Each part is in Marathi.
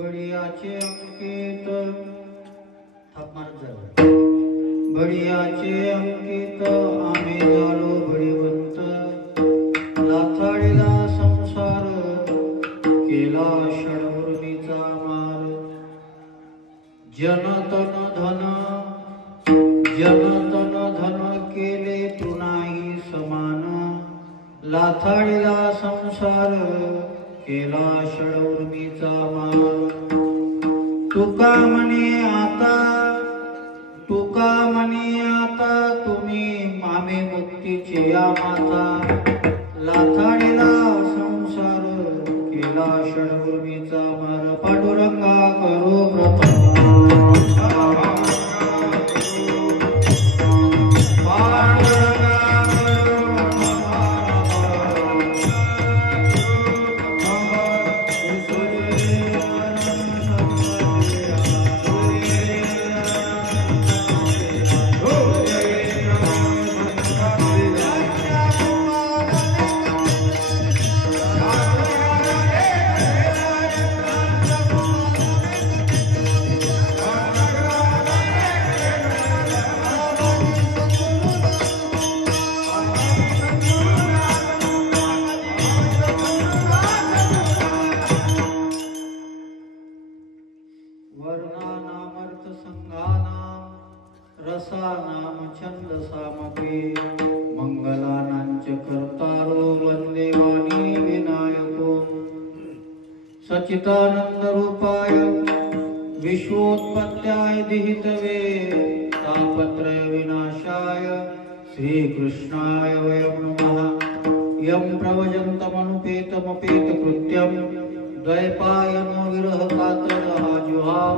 बडियाचे अंकित थाप मारत जावं. बडियाचे अंकित आम्ही झालो बळीवंत, लाथाडीला संसार केला षडवर्णीचा मार. जनतन धन केले तृणाही समान, लाथाडीला संसार केला षडवर्णीचा मार. तुका म्हणे आता तुम्ही आम्ही मुक्तीचे या माता, लाथाडीला संसार केला षडवर्णीचा मार. पांडुरंगा करो प्रथम रसानाम छंदसामपि मंगलानांच कर्तारो वंदे वाणी विनायको. सच्चिदानंद रूपाय विश्वोत्पत्त्याय दिहितवे तापत्रय विनाशाय श्रीकृष्णाय वयं नमः. यं प्रवजन्तमनुपेतमपेत कृत्यं द्वैपायनो विरह कातरः जुहाव.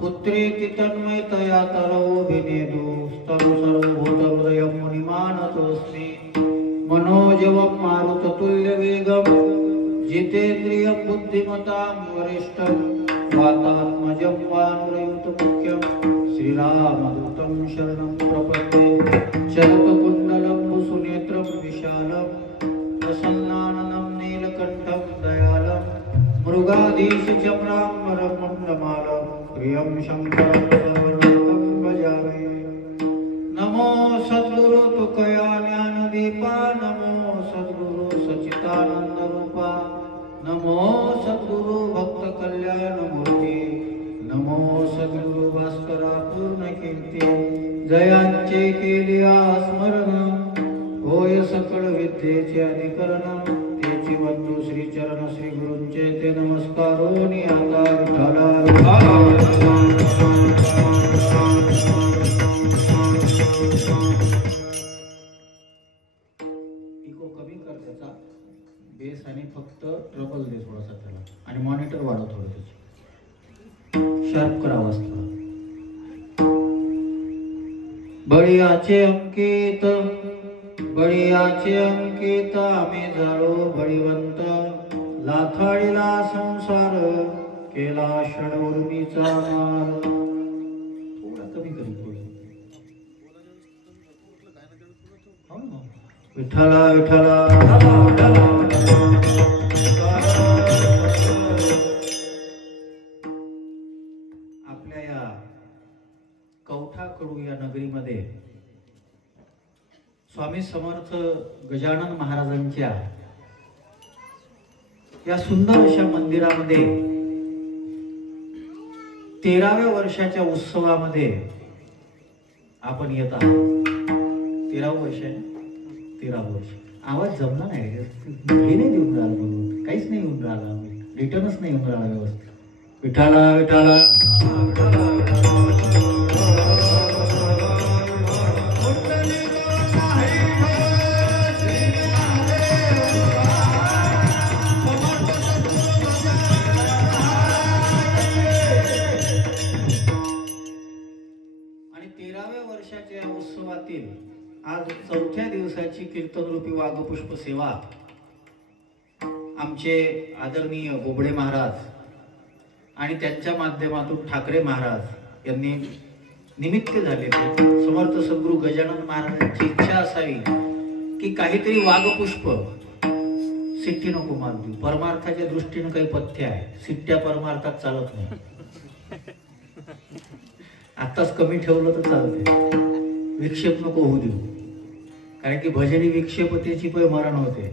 पुत्रेति तन्मयतया तरोभिनेदु स्तव सर्वभूतहृदयं मुनिमानतोऽस्मि. मनोजवं मारुततुल्यवेगं जितेन्द्रियं बुद्धिमतां वरिष्ठं वातात्मजं वानरयुतमुख्यं श्रीरामदूतं शरणं प्रपद्ये. चरतकुण्डलं कुसुनेत्रं विशालं प्रसन्नाननं नीलकण्ठं दयालं मृगाधीशचम्राम्बरं मण्डमालं प्रियं शङ्करं सर्वलोकं भजामि. नमो सद्गुरु तुकया ज्ञानदीपा, नमो सद्गुरु सच्चिदानंद रूपा, नमो सद्गुरु भक्त कल्याण मूर्ती, नमो सद्गुरु भास्करा पूर्ण कीर्ती. जयांचे केलिया स्मरण होय सकळ विद्येचे अधिकरण. तेची वंदू श्री चरण श्री गुरूंचे ते नमस्कारोनी आता विठ्ठला. इको कमी कर त्याचा बेस आणि फक्त ट्रबल दे थोडासा त्याला आणि मॉनिटर वाढव थोडं त्याची शार्प कर आवाज थोडा. बळीयाचे अंकित आम्ही झालो बळीवंत, लाथाडीला संसार केला षडवर्णीचा मार. थोडा कमी करी विठ्ठला विठ्ठला. आपल्या या कवठा कडू या नगरीमध्ये स्वामी समर्थ गजानन महाराजांच्या या सुंदर अशा मंदिरामध्ये 13व्या वर्षाच्या उत्सवामध्ये आपण येत आहोत. 13वं वर्ष आहे. 13वं वर्ष. आवाज जमला नाही, हे नाही देऊन राहिला बरोबर, काहीच नाही येऊन राहिला, रिटर्नच नाही येऊन राहिला व्यवस्थित. विठाला विठाला. आज 4थ्या दिवसाची कीर्तनरूपी वाघपुष्प सेवा आमचे आदरणीय बोबडे महाराज आणि त्यांच्या माध्यमातून ठाकरे महाराज यांनी निमित्त झाले. समर्थ सद्गुरू गजानन महाराजांची इच्छा असावी की काहीतरी वाघपुष्प सिट्टी नको मारू देऊ. परमार्थाच्या दृष्टीने काही पथ्य आहे, सिट्ट्या परमार्थात चालत नाही. आत्ताच कमी ठेवलं तर चालते, विक्षेप नको होऊ देऊ. कारण की भजनी विक्षेपतेची पण मरण होते.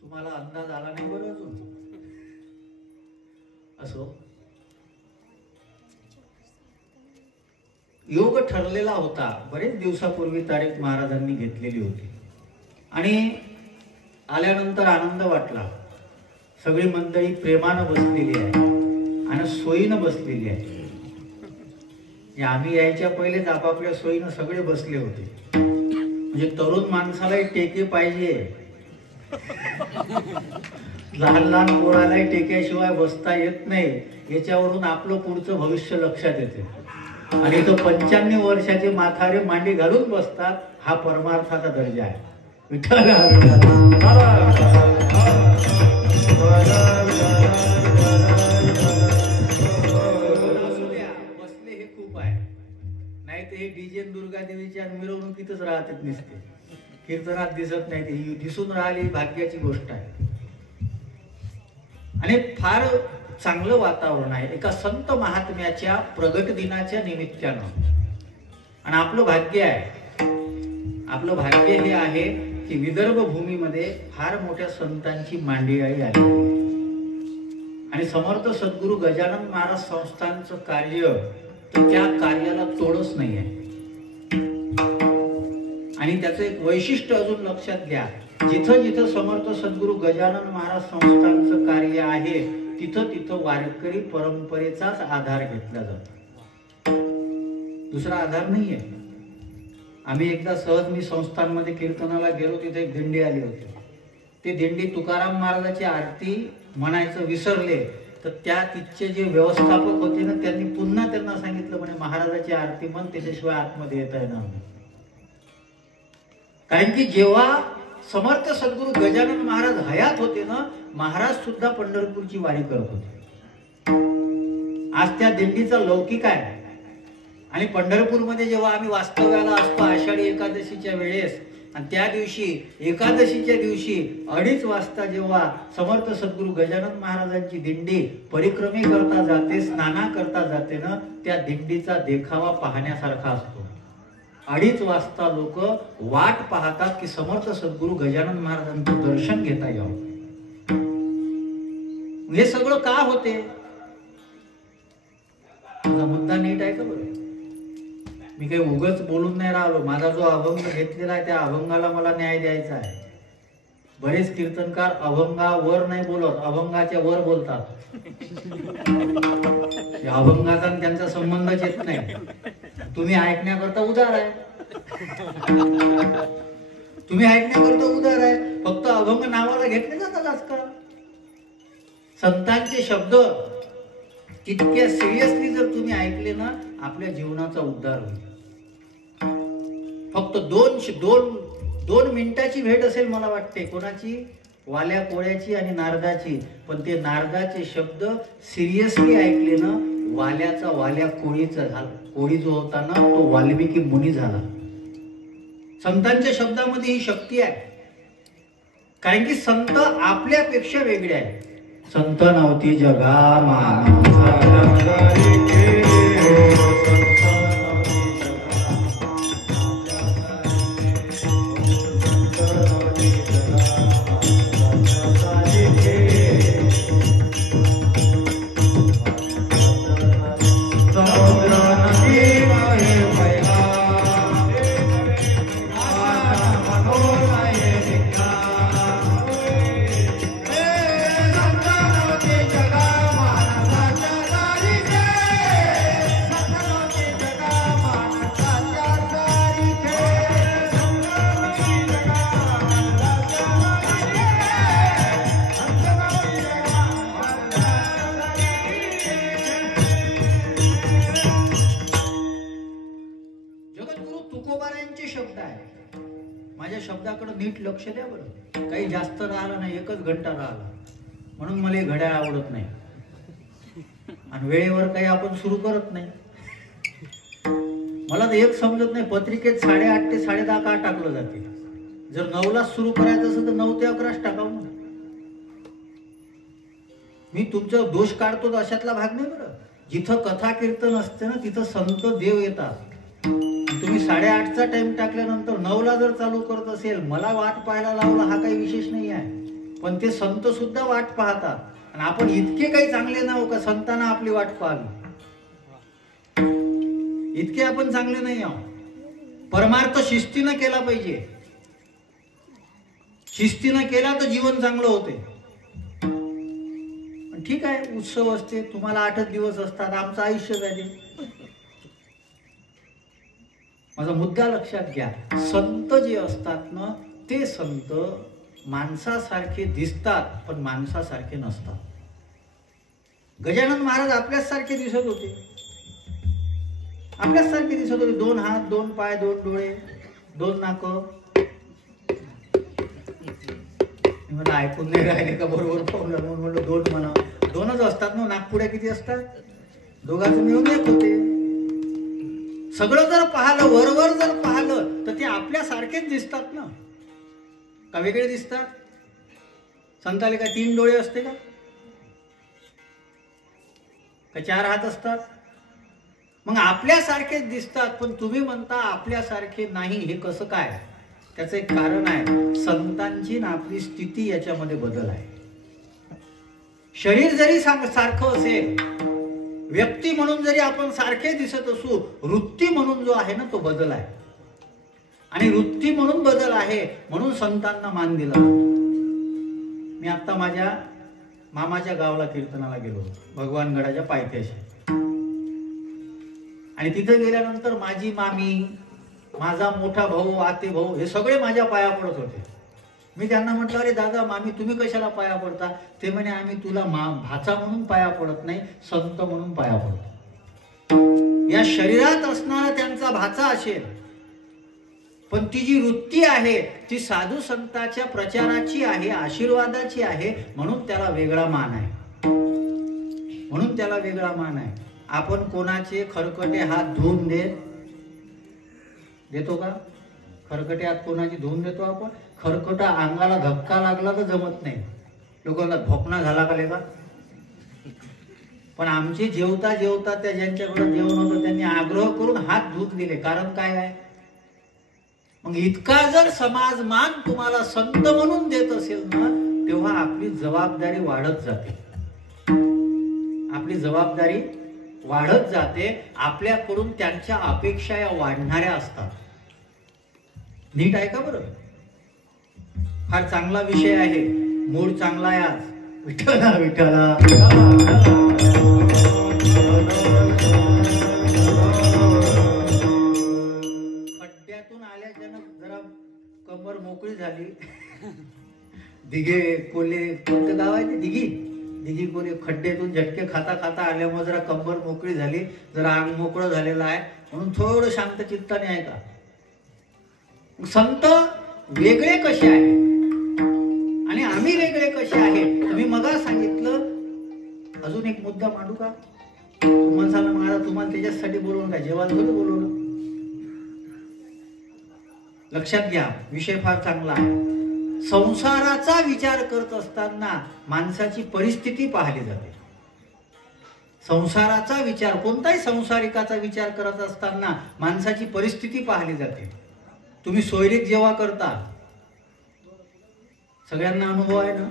तुम्हाला अंदाज आला नाही बरं अजून. असो, योग ठरलेला होता. बरेच दिवसापूर्वी तारीख महाराजांनी घेतलेली होती आणि आल्यानंतर आनंद वाटला. सगळी मंडळी प्रेमानं बसलेली आहे आणि सोयीनं बसलेली आहे. आम्ही यायच्या पहिलेच आपापल्या सोयीनं सगळे बसले होते. म्हणजे तरुण माणसालाही टेके पाहिजे, लहान लहान पोरालाही टेक्याशिवाय बसता येत नाही. याच्यावरून आपलं पुढचं भविष्य लक्षात येते. आणि इथं 95 वर्षाचे म्हातारे मांडी घालून बसतात. हा परमार्थाचा दर्जा आहे. विठ्ठल बसले हे खूप आहे. नाही तर हे डीजे दुर्गा देवीच्या मिरवणुकीतच राहतात, दिसते कीर्तनात दिसत नाही. ते दिसून राहिली भाग्याची गोष्ट आहे. आणि फार चांगलं वातावरण आहे एका संत महात्म्याच्या प्रगट दिनाच्या निमित्तानं. आणि आपलं भाग्य आहे, आपलं भाग्य हे आहे की विदर्भ भूमीमध्ये फार मोठ्या संतांची मांदियाळी आली आणि समर्थ सद्गुरू गजानन महाराज संस्थांचं कार्य, तर त्या कार्याला तोडच नाही आहे. आणि त्याचं एक वैशिष्ट्य अजून लक्षात घ्या. जिथं जिथं समर्थ सद्गुरू गजानन महाराज संस्थांचं कार्य आहे तिथं तिथं वारकरी परंपरेचाच आधार घेतला जातो, दुसरा आधार नाहीये. आम्ही एकदा सहज मी संस्थांमध्ये कीर्तनाला गेलो, तिथे एक दिंडी आली होती. ते दिंडी तुकाराम महाराजाची आरती म्हणायचं विसरले, तर त्या तिथचे जे व्यवस्थापक होते ना, त्यांनी पुन्हा त्यांना सांगितलं म्हणे महाराजाची आरती म्हण, त्याच्याशिवाय आतमध्ये येता येणार नाही. कारण की जेव्हा समर्थ सद्गुरू गजानन महाराज हयात होते ना, महाराज सुद्धा पंढरपूरची वारी करत होते. आज त्या दिंडीचा लौकिक आहे. आणि पंढरपूरमध्ये जेव्हा आम्ही वास्तव्याला असतो आषाढी एकादशीच्या वेळेस, आणि त्या दिवशी एकादशीच्या दिवशी 2:30 वाजता जेव्हा समर्थ सद्गुरू गजानन महाराजांची दिंडी परिक्रमे करता जाते, स्नाना करता जाते ना, त्या दिंडीचा देखावा पाहण्यासारखा असतो. 2:30 वाजता लोक वाट पाहतात की समर्थ सद्गुरू गजानन महाराजांचं दर्शन घेता यावं. हे सगळं का होते? माझा मुद्दा नीट आहे का बरं? मी काही उगाच बोलून नाही राहिलो. माझा जो अभंग घेतलेला आहे त्या अभंगाला मला न्याय द्यायचा आहे. बरेच कीर्तनकार अभंगावर नाही बोलत, अभंगाच्या वर बोलतात. अभंगाचा त्यांचा संबंधच येत नाही. तुम्ही ऐकण्याकरता उदार आहे, तुम्ही ऐकण्याकरता उदार आहे. फक्त अभंग नावाला घेतले जातात आजकाल. संतांचे शब्द इतक्या सिरियसली जर तुम्ही ऐकले ना, आपल्या जीवनाचा उद्धार होईल. फक्त दोन मिनिटाची भेट असेल मला वाटते कोणाची, वाल्या कोळ्याची आणि नारदाची. पण ते नारदाचे शब्द सिरियसली ऐकले ना, वाल्याचा वाल्या कोळीचा झाला. कोळी जो होता ना, तो वाल्मिकी मुनी झाला. संतांच्या शब्दामध्ये ही शक्ती आहे. कारण की संत आपल्यापेक्षा वेगळे आहेत. संत नव्हती जगा माना, नीट लक्ष द्या बरं. काही जास्त राहिलं नाही, 1 घंटा राहिला म्हणून मला घड्याळ आवडत नाही. आणि वेळेवर काही आपण सुरू करत नाही. मला तर एक समजत नाही, पत्रिकेत 8:30 ते 10:30 का टाकलं जाते? जर 9ला सुरू करायचं असेल तर 9 ते 11 टाकावं ना. मी तुमचा दोष काढतो तर अशातला भाग नाही बरं. जिथं कथा कीर्तन असते ना तिथं संत देव येतात. तुम्ही 8:30चा टाइम टाकल्यानंतर 9ला जर चालू करत असेल, मला वाट पाहायला लावलं हा काही विशेष नाही आहे, पण ते संत सुद्धा वाट पाहतात. आणि आपण इतके काही चांगले नाहो का संतांना आपली वाट पाहावी? इतके आपण चांगले नाही आहोत. परमार्थ शिस्तीनं केला पाहिजे. शिस्तीनं केला तर जीवन चांगलं होते. ठीक आहे, उत्सव असते, तुम्हाला 8च दिवस असतात, आमचं आयुष्य जाते. माझा मुद्दा लक्षात घ्या. संत जे असतात ना ते संत माणसासारखे दिसतात पण माणसासारखे नसतात. गजानन महाराज आपल्याच सारखे दिसत होते. आपल्याच सारखे दिसत होते. 2 हात, 2 पाय, 2 डोळे, 2 नाक. मला ऐकून नाही राहिले का बरोबर पाहून म्हणून म्हणलं 2 म्हणा. 2च असतात ना. नागपुड्या किती असतात? दोघांचं मिळून 1 होते. सगळं जर पाहिलं, वरवर जर पाहिलं तर ते आपल्या सारखेच दिसतात ना. का वेगळे दिसतात? संताले काय 3 डोळे असते का? 4 हात असतात? मग आपल्यासारखेच दिसतात. पण तुम्ही म्हणता आपल्यासारखे नाही, हे कसं काय? त्याचं एक कारण आहे. संतांची ना आपली स्थिती याच्यामध्ये बदल आहे. शरीर जरी सारखं असेल, व्यक्ती म्हणून जरी आपण सारखे दिसत असू, वृत्ती म्हणून जो आहे ना तो बदल आहे. आणि वृत्ती म्हणून बदल आहे म्हणून संतांना मान दिला. मी आता माझ्या मामाच्या गावाला कीर्तनाला गेलो, भगवानगडाच्या पायथ्याशी. आणि तिथे गेल्यानंतर माझी मामी, माझा मोठा भाऊ, आते भाऊ हे सगळे माझ्या पाया पडत होते. मी त्यांना म्हटलं, अरे दादा मामी तुम्ही कशाला पाया पडता? ते म्हणे, आम्ही तुला भाचा म्हणून पाया पडत नाही, संत म्हणून पाया पडतो. या शरीरात असणारा त्यांचा भाचा असेल, पण ती जी वृत्ती आहे ती साधू संतांच्या प्रचाराची आहे, आशीर्वादाची आहे, म्हणून त्याला वेगळा मान आहे. म्हणून त्याला वेगळा मान आहे. आपण कोणाचे खरकटे हात धुवून देतो का? खरकटे हात कोणाची धुवून देतो आपण? खरकटा अंगाला धक्का लागला तर जमत नाही. लोकांना भोकणा झाला का लेका? पण आमचे जेवता जेवता त्या ज्यांच्याकडे जेवण होतं त्यांनी आग्रह करून हात धुवून दिले. कारण काय आहे? मग इतका जर समाज मान तुम्हाला संत म्हणून देत असेल ना, तेव्हा आपली जबाबदारी वाढत जाते. आपली जबाबदारी वाढत जाते. आपल्याकडून त्यांच्या अपेक्षा या वाढणाऱ्या असतात. नीट ऐका बरं. फार चांगला विषय आहे. मूड चांगला आहे आज. विठ्ठला विठ्ठला. खड्ड्यातून आल्याच्यानं जरा कंबर मोकळी झाली. दिघे कोले कोणतं गाव आहे ते? दिघी कोले. खड्ड्यातून झटके खाता खाता आल्यामुळे जरा कंबर मोकळी झाली, जरा अंग मोकळं झालेलं आहे म्हणून थोडं शांत चित्ताने आहे का. संत वेगळे कसे आहेत आणि आम्ही वेगळे कसे आहेत? तुम्ही मगा सांगितलं. अजून एक मुद्दा मांडू का? तुम्हाला महाराज तुम्हाला त्याच्यासाठी बोलवून काय जेवायला थोडं बोलवलं. लक्षात घ्या, विषय फार चांगला आहे. संसाराचा विचार करत असताना माणसाची परिस्थिती पाहिली जाते. संसाराचा विचार, कोणताही संसारिकाचा विचार करत असताना माणसाची परिस्थिती पाहिली जाते. तुम्ही सोयरीक जेव्हा करता, सगळ्यांना अनुभव आहे ना?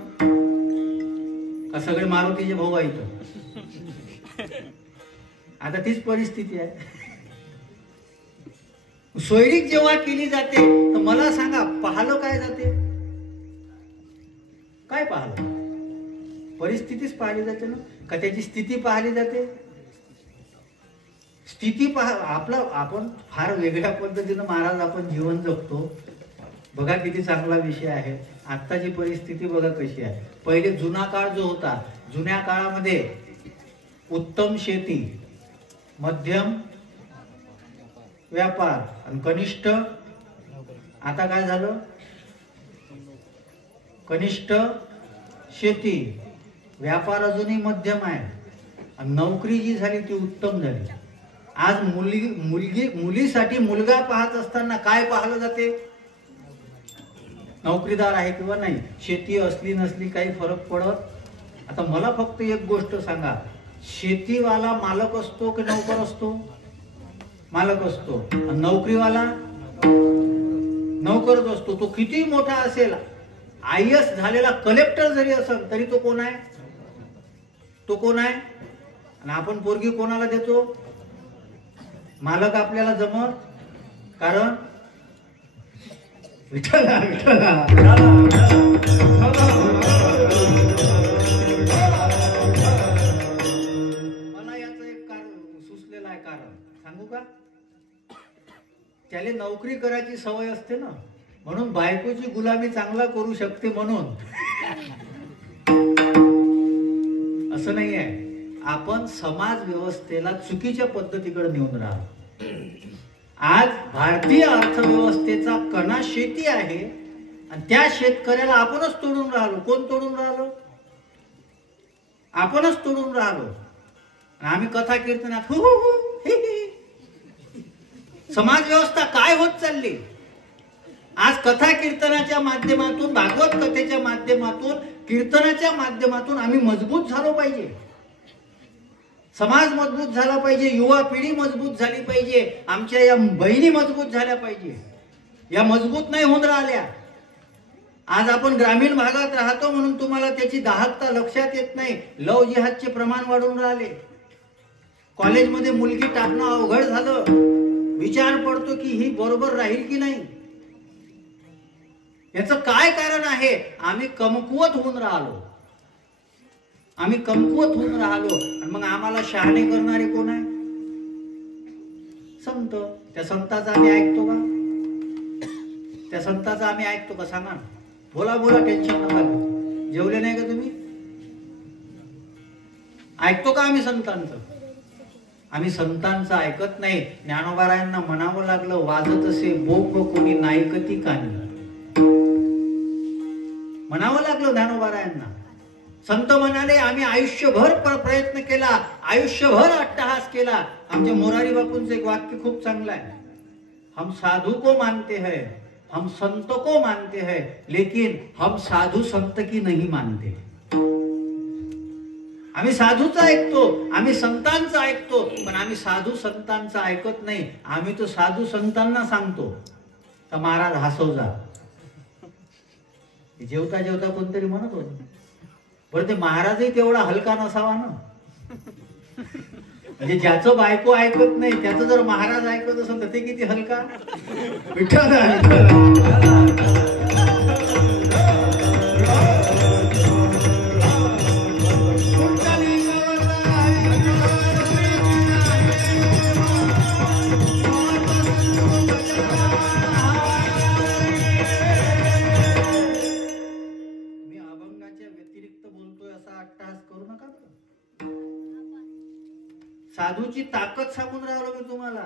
का सगळे मारुतीचे भाऊ आहेत? आता तीच परिस्थिती आहे. सोयरीक जेव्हा केली जाते तर मला सांगा, पाहलं काय जाते? काय पाहलं? परिस्थितीच पाहिली जाते ना? का त्याची स्थिती पाहिली जाते? स्थिती आपलं आपण फार वेगळ्या पद्धतीनं महाराज आपण जीवन जगतो. बघा किती चांगला विषय आहे. आत्ताची परिस्थिती बघा कशी आहे. पहिले जुना काळ जो होता, जुन्या काळामध्ये उत्तम शेती, मध्यम व्यापार आणि कनिष्ठ. आता काय झालं? कनिष्ठ शेती, व्यापार अजूनही मध्यम आहे आणि नोकरी जी झाली ती उत्तम झाली. आज मुलीसाठी मुलगा पाहत असताना काय पाहिलं जाते? नोकरीदार आहे किंवा नाही, शेती असली नसली काही फरक पडत. आता मला फक्त एक गोष्ट सांगा, शेतीवाला मालक असतो की नोकर असतो? मालक असतो. आणि नोकरीवाला नोकरच असतो. तो किती मोठा असेल, IAS झालेला कलेक्टर जरी असेल तरी तो कोण आहे? तो कोण आहे? आणि आपण पोरगी कोणाला देतो? मालक आपल्याला जमत. कारण विठ्ठला विठ्ठला मला याचं एक कारण सुचलेलं आहे. कारण सांगू का? त्याला नोकरी करायची सवय असते ना, म्हणून बायकोची गुलामी चांगला करू शकते म्हणून. असं नाही आहे. आपण समाज व्यवस्थेला चुकीच्या पद्धतीकडे नेऊन राहिलो. आज भारतीय अर्थव्यवस्थेचा कणा शेती आहे आणि त्या शेतकऱ्याला आपणच तोडून राहिलो. कोण तोडून राहिलो? आपणच तोडून राहिलो. आणि आम्ही कथा कीर्तनात हु हु हु हे हे. समाज व्यवस्था काय होत चालली? आज कथा कीर्तनाच्या माध्यमातून, भागवत कथेच्या माध्यमातून, कीर्तनाच्या माध्यमातून आम्ही मजबूत झालो पाहिजे. समाज मजबूत झाला पाहिजे, युवा पिढी मजबूत झाली पाहिजे, आमच्या या बहिणी मजबूत झाल्या पाहिजे. या मजबूत नाही होऊन राहिल्या. आज आपण ग्रामीण भागात राहतो म्हणून तुम्हाला त्याची दाहकता लक्षात येत नाही. लव जिहादचे प्रमाण वाढून राहिले. कॉलेजमध्ये मुलगी टाकणं अवघड झालं. विचार पडतो की ही बरोबर राहील की नाही. याचं काय कारण आहे? आम्ही कमकुवत होऊन राहिलो. आम्ही कमकुवत होऊन राहिलो. आणि मग आम्हाला शहाणे करणारे कोण आहे? संत. त्या संताचा आम्ही ऐकतो का? त्या संताचा आम्ही ऐकतो का? सांगा. बोला बोला, टेन्शन नका घेऊ. जेवले नाही का तुम्ही? ऐकतो का आम्ही संतांचं? आम्ही संतांचं ऐकत नाही. ज्ञानोबारायांना म्हणावं लागलं, वाजत असे बोंब कोणी नायकती कानी. म्हणावं लागलं ज्ञानोबारायांना. संत म्हणाले, आम्ही आयुष्यभर प्रयत्न केला, आयुष्यभर अट्टहास केला. आमच्या मोरारी बापूंचं एक वाक्य खूप चांगलं आहे. हम साधु को मानते हैं, हम संत को मानते हैं, लेकिन हम साधु संत की नहीं मानते. आम्ही साधूचं ऐकतो, आम्ही संतांचं ऐकतो, पण आम्ही साधू संतांचं ऐकत नाही. आम्ही तो साधू संतांना सांगतो तर महाराज हसव जा. जेवता जेवता कोणतरी म्हणत होत, बरं ते महाराजही तेवढा हलका नसावा ना. म्हणजे ज्याचं बायको ऐकत नाही त्याचं जर महाराज ऐकत असेल तर ते किती हलका. विठ्ठल साधूची ताकद सांगून राहिलो मी तुम्हाला.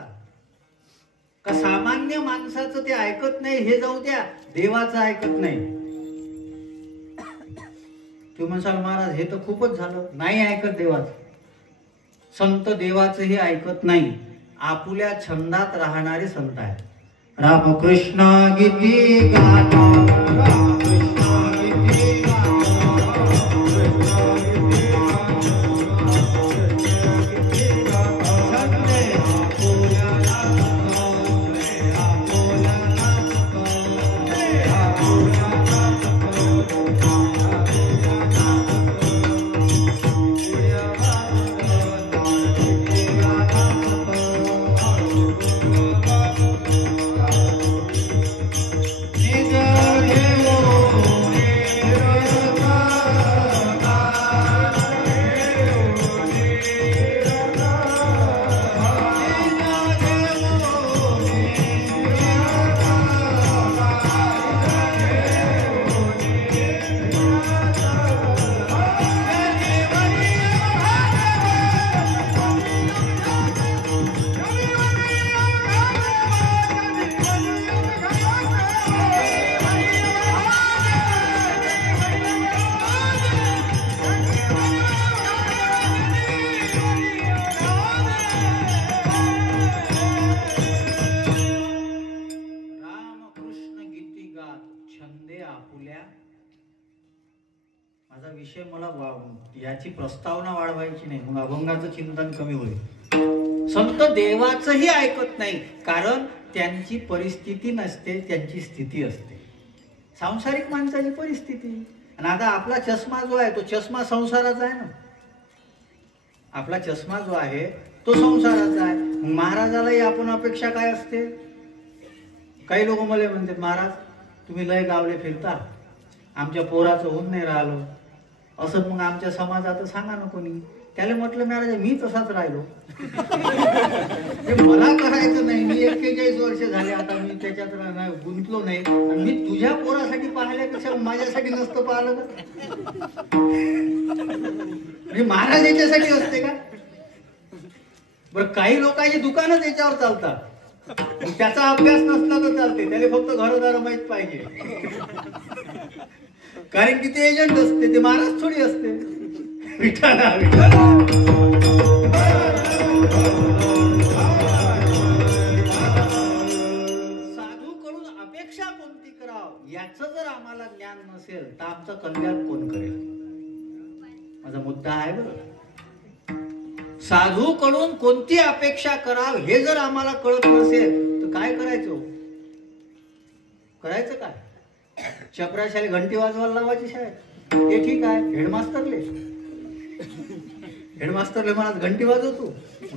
का सामान्य माणसाचं ते ऐकत नाही हे जाऊ द्या, देवाचं ऐकत नाही. तुम्ही म्हणसाल महाराज हे तर खूपच झालं. नाही ऐकत देवाचं. संत देवाचंही ऐकत नाही. आपुल्या छंदात राहणारे संत आहेत. रामकृष्ण गीती गाता, आपुल्या. माझा विषय मला याची प्रस्तावना वाढवायची नाही, मग अभंगाचं चिंतन कमी होईल. संत देवाचंही ऐकत नाही, कारण त्यांची परिस्थिती नसते, त्यांची स्थिती असते. सांसारिक माणसाची परिस्थिती. आणि आता आपला चष्मा जो आहे तो चष्मा संसाराचा आहे ना. आपला चष्मा जो आहे तो संसाराचा आहे. महाराजालाही आपण अपेक्षा काय असते? काही लोक मला म्हणतात, महाराज तुम्ही लय गावले फिरता, आमच्या पोराचं होऊन नाही राहिलं असं, मग आमच्या समाजात सांगा ना कोणी. त्याला म्हटलं महाराज मी तसाच राहिलो. मला करायचं नाही, मी 41 वर्ष झाले आता, मी त्याच्यात गुंतलो नाही. आणि मी तुझ्या पोरासाठी पाहिल्यापेक्षा माझ्यासाठी नसतं पाहिलं का? म्हणजे महाराज याच्यासाठी असते का? बरं, काही लोकांची दुकानच याच्यावर चालतात, त्याचा अभ्यास नसला तर चालते, त्याला फक्त घरदार माहित पाहिजे. कारण की ते एजंट असते, ते महाराज थोडी असते. विठाला विठाला साधूकडून अपेक्षा कोणती कराव याचं जर आम्हाला ज्ञान नसेल तर आमचं कल्याण कोण करेल? माझा मुद्दा आहे बरं. साधूकडून कोणती अपेक्षा कराव हे जर आम्हाला कळत नसेल तर काय करायचं? करायचं काय? चपराशाली घंटी वाजवायला लावायची शाळेत, हे ठीक आहे. हेडमास्टरले म्हणत घंटी वाजवतो,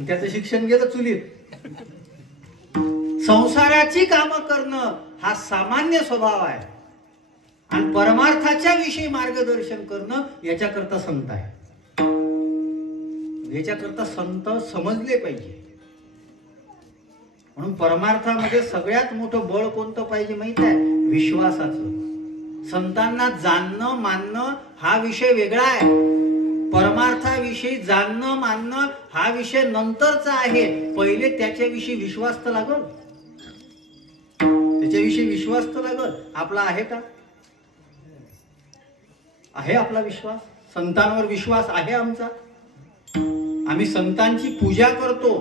त्याचं शिक्षण गेलं चुलीत. संसाराची कामं करणं हा सामान्य स्वभाव आहे, आणि परमार्थाच्या विषयी मार्गदर्शन करणं याच्याकरता संत आहे. याच्याकरता संत समजले पाहिजे. म्हणून परमार्थामध्ये सगळ्यात मोठं बळ कोणतं पाहिजे माहित आहे? विश्वासाचं. संतांना जाणणं मानणं हा विषय वेगळा आहे. परमार्थाविषयी जाणणं मानणं हा विषय नंतरचा आहे. पहिले त्याच्याविषयी विश्वास तर लागल. त्याच्याविषयी विश्वास तर लागल. आपला आहे का? आहे आपला विश्वास? संतांवर विश्वास आहे आमचा? आम्ही संतांची पूजा करतो,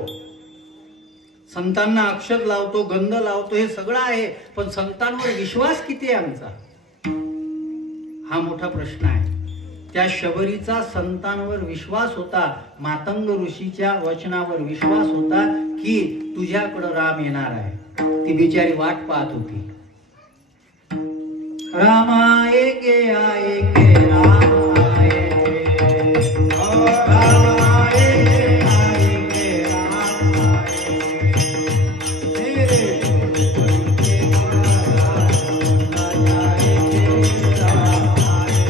संतांना अक्षत लावतो, गंध लावतो, हे सगळं आहे, पण संतांवर विश्वास किती आहे आमचा? हा मोठा प्रश्न आहे. त्या शबरीचा संतांवर विश्वास होता, मातंग ऋषीच्या वचनावर विश्वास होता की तुझ्याकडं राम येणार आहे. ती बिचारी वाट पाहत होती. राम आएगे आएगे राम आएगे, राम आएगे आएगे राम आएगे,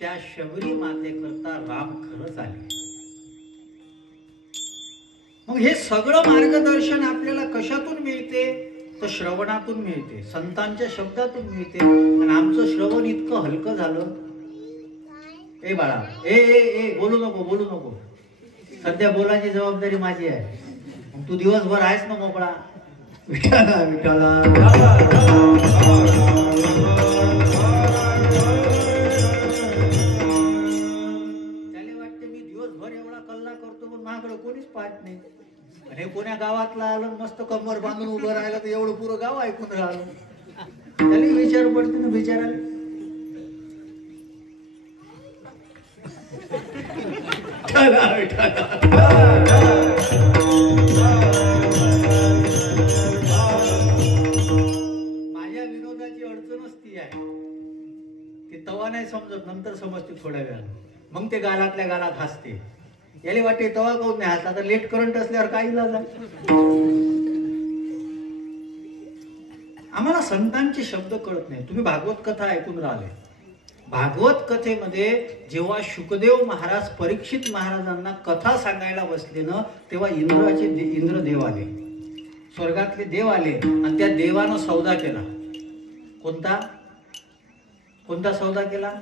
त्या शबरी माते करता राम खरंच आले. मग हे सगळं मार्गदर्शन आपल्याला कशातून मिळते? तर श्रवणातून मिळते, संतांच्या शब्दातून मिळते. आणि आमचं श्रवण इतकं हलकं झालं. ए बाळा, ए ए ए बोलू नको, बोलू नको. सध्या बोलायची जबाबदारी माझी आहे. मग तू दिवसभर आहेस ना मोकळा. विठाला विठाला कोणीच पाहत नाही. आणि कोण्या गावातला आलं मस्त कमर बांधून उभं राहिलं तर एवढं पुरं गाव ऐकून राहिलं. त्याला विचार पडते ना बिचारायला. माझ्या विनोदाची अडचणच ती आहे की तवा नाही समजत, नंतर समजते थोड्या वेळानं. मग ते गालातल्या गालात हसते. याला वाटते तवा काऊन नाही हसला, तर लेट करंट असल्यावर काय इलाज आहे? आम्हाला संतांचे शब्द कळत नाही. तुम्ही भागवत कथा ऐकून राहिले. भागवत कथेमध्ये जेव्हा शुकदेव महाराज परीक्षित महाराजांना कथा सांगायला बसले ना, तेव्हा इंद्रदेव आले, स्वर्गातले देव आले आणि त्या देवानं सौदा केला. कोणता सौदा केला?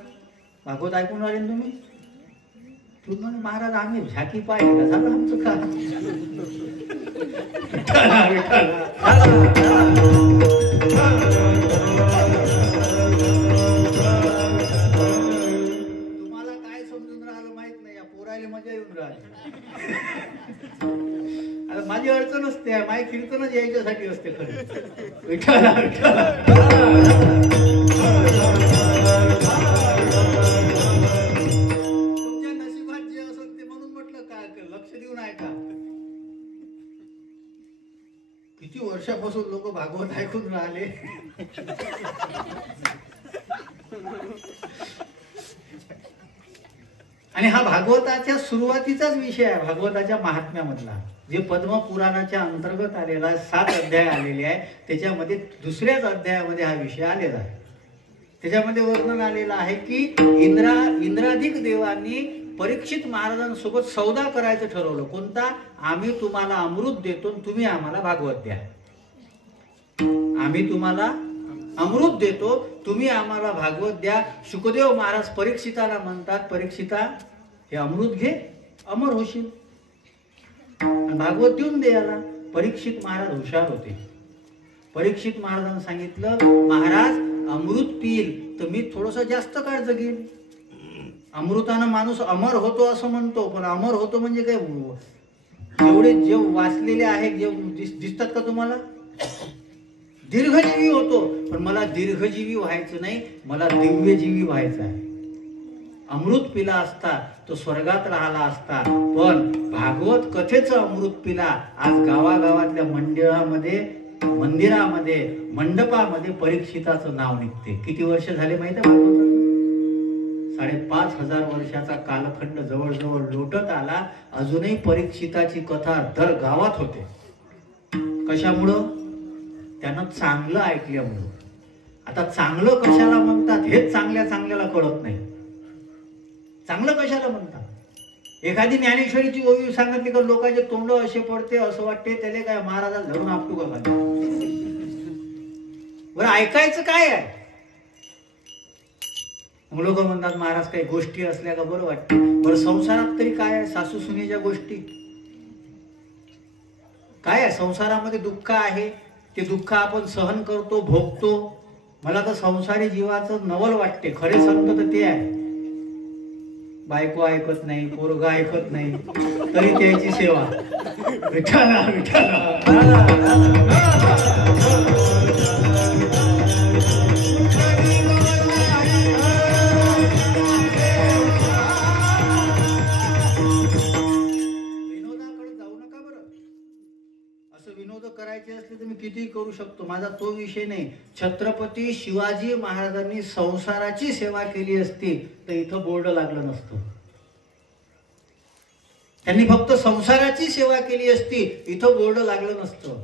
भागवत ऐकून आले तुम्ही? तुम्ही महाराज आम्ही झाकी पाहिजे झालं आमचं का? तुम्हाला काय समजून राहिलं माहित नाही, या पोरायला मजा येऊन राहिली. आता माझी अडचण असते, माझी कीर्तनच यायच्यासाठी असते खरं. विठ्ठला विठ्ठला. तुमच्या नशिबात जे असत ते म्हणून म्हटलं काय लक्ष देऊन ऐका. किती वर्षापासून लोक भागवत ऐकून राहिले. आणि हा भागवताच्या सुरुवातीचाच विषय आहे, भागवताच्या महात्म्यामधला, जे पद्म पुराणाच्या अंतर्गत आलेला 7 अध्याय आलेले आहे. त्याच्यामध्ये दुसऱ्याच अध्यायामध्ये हा विषय आलेला आहे. त्याच्यामध्ये वर्णन आलेलं आहे की इंद्राधिक देवांनी परीक्षित महाराजांसोबत सौदा करायचं ठरवलं. कोणता? आम्ही तुम्हाला अमृत देतो, तुम्ही आम्हाला भागवत द्या. आम्ही तुम्हाला अमृत देतो, तुम्ही आम्हाला भागवत द्या. शुकदेव महाराज परीक्षिताला म्हणतात, परीक्षिता हे अमृत घे, अमर होशील. भागवत देऊन दे याला. परीक्षित महाराज हुशार होते. परीक्षित महाराजांनी सांगितलं, महाराज अमृत पिईल तर मी थोडस जास्त काळ जगेल. अमृतानं माणूस अमर होतो असं म्हणतो, पण अमर होतो म्हणजे काय? जेवढे जे वाचलेले आहे जे दिसतात का तुम्हाला? दीर्घजीवी होतो. पण मला दीर्घजीवी व्हायचं नाही, मला दिव्यजीवी व्हायचं आहे. अमृत पिला असता तो स्वर्गात राहिला असता, पण भागवत कथेचं अमृत पिला. आज गावागावातल्या मंदिरामध्ये मंडपामध्ये परीक्षिताचं नाव निघते. किती वर्ष झाले माहिती आहे? भागवत 5,500 वर्षाचा कालखंड जवळजवळ लोटत आला. अजूनही परीक्षिताची कथा दर गावात होते. कशामुळं? त्यानं चांगलं ऐकल्यामुळं. आता चांगलं कशाला म्हणतात हेच चांगल्याला कळत नाही. चांगलं कशाला म्हणतात? एखादी ज्ञानेश्वरीची ओवी सांगितली का लोकांचे तोंड असे पडते, असं वाटते त्याला काय महाराजा धरून आपटू का खाली. बरं ऐकायचं काय आहे? मग लोक म्हणतात महाराज काही गोष्टी असल्या का बरं वाटते. बरं संसारात तरी काय आहे? सासू सुनेच्या गोष्टी काय आहे? संसारामध्ये दुःख आहे, ते दुःख आपण सहन करतो, भोगतो. मला तर संसारी जीवाचं नवल वाटते. खरे संत तर ते आहे, बायको ऐकत नाही, पोरगा ऐकत नाही, तरी त्याची सेवा. विठ्ठला विठ्ठला. विनोद करायचे असले तर मी कितीही करू शकतो, माझा तो विषय नाही. छत्रपती शिवाजी महाराजांनी संसाराची सेवा केली असती तर इथं बोर्ड लागलं नसतं. त्यांनी फक्त संसाराची सेवा केली असती, इथं बोर्ड लागलं नसतं.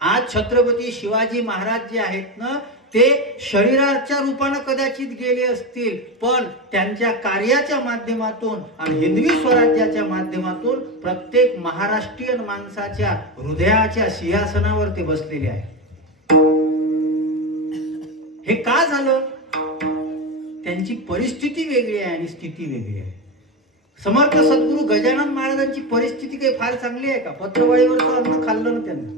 आज छत्रपती शिवाजी महाराज जे आहेत ना, ते शरीराच्या रूपाने कदाचित गेले असतील, पण त्यांच्या कार्याच्या माध्यमातून आणि हिंदवी स्वराज्याच्या माध्यमातून प्रत्येक महाराष्ट्रीयन माणसाच्या हृदयाच्या सिंहासनावर ते बसलेले आहे. हे का झालं? त्यांची परिस्थिती वेगळी आहे आणि स्थिती वेगळी आहे. समर्थ सद्गुरू गजानन महाराजांची परिस्थिती काही फार चांगली आहे का? पत्रवाळीवरचं अन्न खाल्लं ना त्यांना.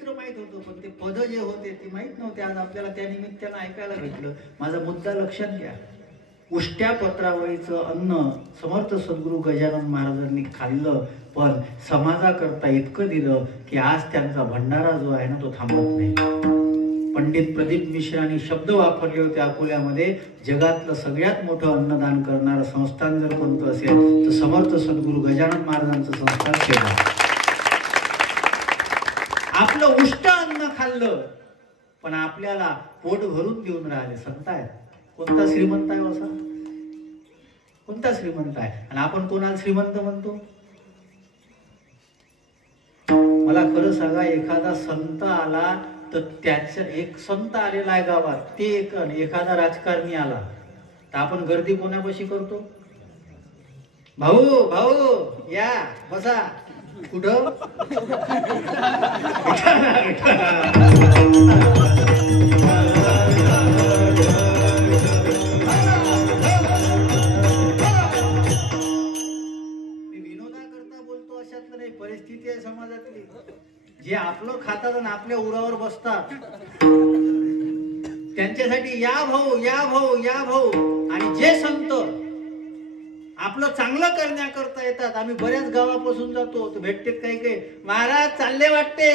चरित्र माहित होतं, पण ते पद जे होते ते माहित नव्हते. आज आपल्याला त्या निमित्तानं ऐकायला भेटलं. माझा मुद्दा लक्षात घ्या. उष्ट्या पत्रावळीचं अन्न समर्थ सद्गुरू गजानन महाराजांनी खाल्लं, पण समाजाकरता इतकं दिलं की आज त्यांचा भंडारा जो आहे ना तो थांबत नाही. पंडित प्रदीप मिश्रांनी शब्द वापरले होते अकोल्यामध्ये, जगातलं सगळ्यात मोठं अन्नदान करणारं संस्थान जर कोणतं असेल तर समर्थ सद्गुरू गजानन महाराजांचं संस्थान सेवा. आपलं उष्ट अन्न खाल्लं पण आपल्याला पोट भरून देऊन राहिले. संत आहेत. कोणता श्रीमंत आहे असा? कोणता श्रीमंत आहे? आणि आपण कोणाला श्रीमंत म्हणतो? मला खरं सांगा, एखादा संत आला तर त्याच्या, एक संत आलेला आहे गावात, ते एक, एखादा राजकारणी आला तर आपण गर्दी कोणापाशी करतो? भाऊ भाऊ या बसा. कुठं? परिस्थिती आहे समाजातली. जे आपलं खातात आणि आपल्या उरावर बसतात त्यांच्यासाठी या भाऊ या भाऊ या भाऊ. आणि जे संत आपलं चांगलं करण्याकरता येतात, आम्ही बऱ्याच गावापासून जातो तर भेटते काही काही, महाराज चालले वाटते,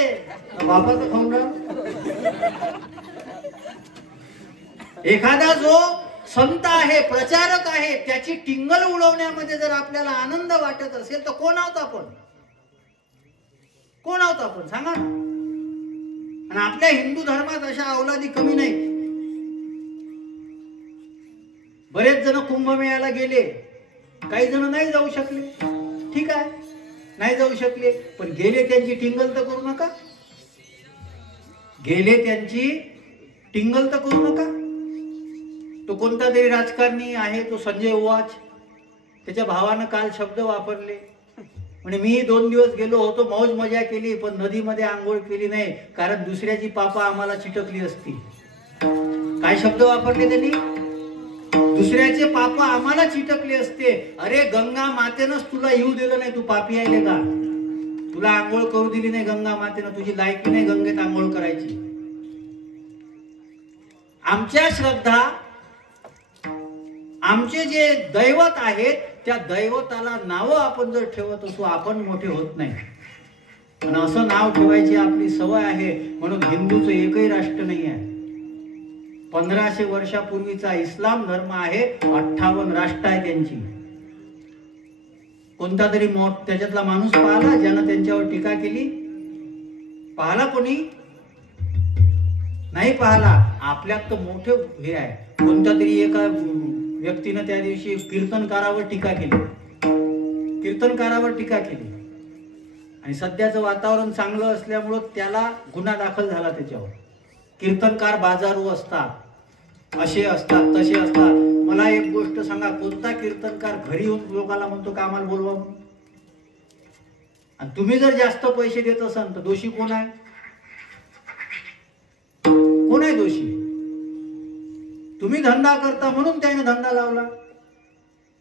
बापाचं खाऊन राह. एखादा जो संत आहे, प्रचारक आहे, त्याची टिंगल उडवण्यामध्ये जर आपल्याला आनंद वाटत असेल तर कोण आहोत आपण? कोण आहोत आपण सांगा. आणि आपल्या हिंदू धर्मात अशा अवलादी कमी नाहीत. बरेच जण कुंभमेळ्याला गेले, काही जण नाही जाऊ शकले. ठीक आहे, नाही जाऊ शकले, पण गेले त्यांची टिंगल तर करू नका. गेले त्यांची टिंगल तर करू नका. तो कोणता तरी राजकारणी आहे, तो संजय ओवाच, त्याच्या भावानं काल शब्द वापरले म्हणजे मी 2 दिवस गेलो होतो, मौज मजा केली, पण नदीमध्ये आंघोळ केली नाही, कारण दुसऱ्याची पापा आम्हाला चिटकली असती. काय शब्द वापरले त्यांनी? दुसऱ्याचे पापा आम्हाला चिटकले असते. अरे गंगा मातेनंच तुला येऊ दिलं नाही, तू पापी आहे का? तुला आंघोळ करू दिली नाही गंगा मातेनं, तुझी लायकी नाही गंगेत आंघोळ करायची. आमच्या श्रद्धा, आमचे जे दैवत आहेत त्या दैवताला नावं आपण जर ठेवत असू, आपण मोठे होत नाही. पण असं नाव ठेवायची आपली सवय आहे, म्हणून हिंदूचं एकही राष्ट्र नाही आहे. 1500 वर्षापूर्वीचा इस्लाम धर्म आहे, 58 राष्ट्र आहे त्यांची. कोणता तरी त्याच्यातला माणूस पाहिला ज्यानं त्यांच्यावर टीका केली? पाहिला कोणी? नाही पाहिला. आपल्यात तर मोठे हे आहे. कोणता तरी एका व्यक्तीनं त्या दिवशी कीर्तनकारावर टीका केली. कीर्तनकारावर टीका केली आणि सध्याचं वातावरण चांगलं असल्यामुळं त्याला गुन्हा दाखल झाला त्याच्यावर. कीर्तनकार बाजारू असतात, असे असतात, तसे असतात. मला एक गोष्ट सांगा, कोणता कीर्तनकार घरी येऊन लोकांना म्हणतो का आम्हाला बोलवा म्हणून? आणि तुम्ही जर जास्त पैसे देत असाल तर दोषी कोण आहे? कोण आहे दोषी? तुम्ही धंदा करता म्हणून त्याने धंदा लावला.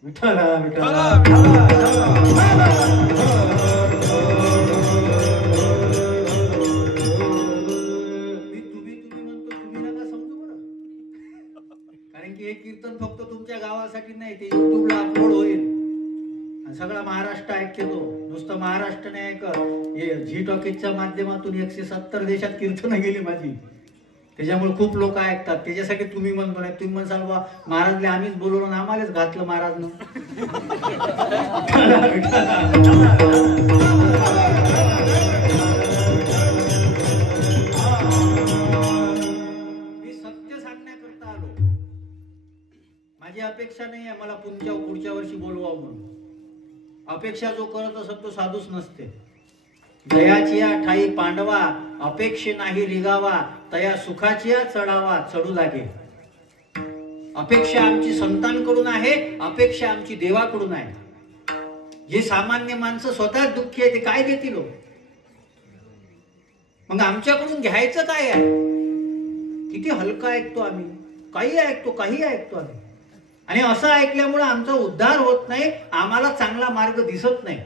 विठ्ठला विठ्ठला. हे कीर्तन फक्त तुमच्या गावासाठी नाही, ते युट्यूबला अपलोड होईल आणि सगळा महाराष्ट्र ऐकतो. नुसतं महाराष्ट्र नाही ऐकत, हे झी टॉकीजच्या माध्यमातून 170 देशात कीर्तन गेली माझी, त्याच्यामुळे खूप लोक ऐकतात. त्याच्यासाठी तुम्ही म्हणतो नाही, तुम्ही म्हणसाल बा महाराजले आम्हीच बोलवलं ना, आम्हालाच घातलं महाराजनं. मी सत्य सांगण्याकरता आलो. माझी अपेक्षा नाही आहे मला पुढच्या वर्षी बोलवावं म्हणून. अपेक्षा जो करत असत तो साधूच नसते. दयाची ठाई पांडवा, अपेक्षे नाही रिगावा, तया सुखाची चढावा चढू लागे. अपेक्षा आमची संतांकडून आहे, अपेक्षा आमची देवाकडून आहे. जे सामान्य माणसं स्वतःच दुःखी आहे ते काय देतील? मग आमच्याकडून घ्यायचं काय आहे? किती हलका ऐकतो आम्ही, काही ऐकतो, काही ऐकतो आम्ही. आणि असं ऐकल्यामुळे आमचा उद्धार होत नाही, आम्हाला चांगला मार्ग दिसत नाही.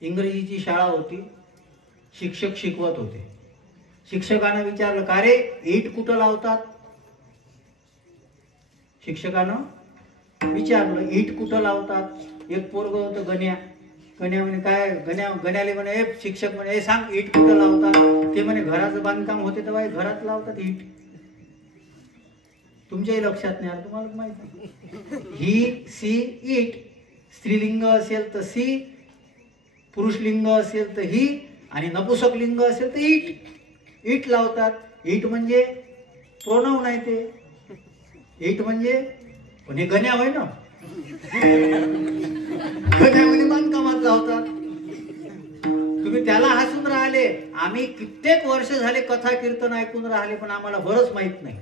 इंग्रजीची शाळा होती, शिक्षक शिकवत होते. शिक्षकानं विचारलं, का रे ईट कुठं लावतात? शिक्षकानं विचारलं, ईट कुठं लावतात? एक पोरग होतं गण्या. गण्या म्हणे, काय? गण्याले म्हणे, ए शिक्षक म्हणे, ए सांग ईट कुठं लावतात? ते म्हणे, घराचं बांधकाम होते तेव्हा घरात लावतात ईट. तुमच्याही लक्षात नाही आलं, तुम्हाला माहिती. ही सी ईट, स्त्रीलिंग असेल तर सी, पुरुषलिंग असेल तर ही, आणि नपुसक लिंग असेल तर ईट. ईट लावतात. ईट म्हणजे प्रोनाऊन आहे ते. ईट म्हणजे, पण हे गण्या होय ना, गण्या म्हणजे बांधकामात लावतात. तुम्ही त्याला हसून राहिले. आम्ही कित्येक वर्ष झाले कथा कीर्तन ऐकून राहिले, पण आम्हाला बरंच माहित नाही.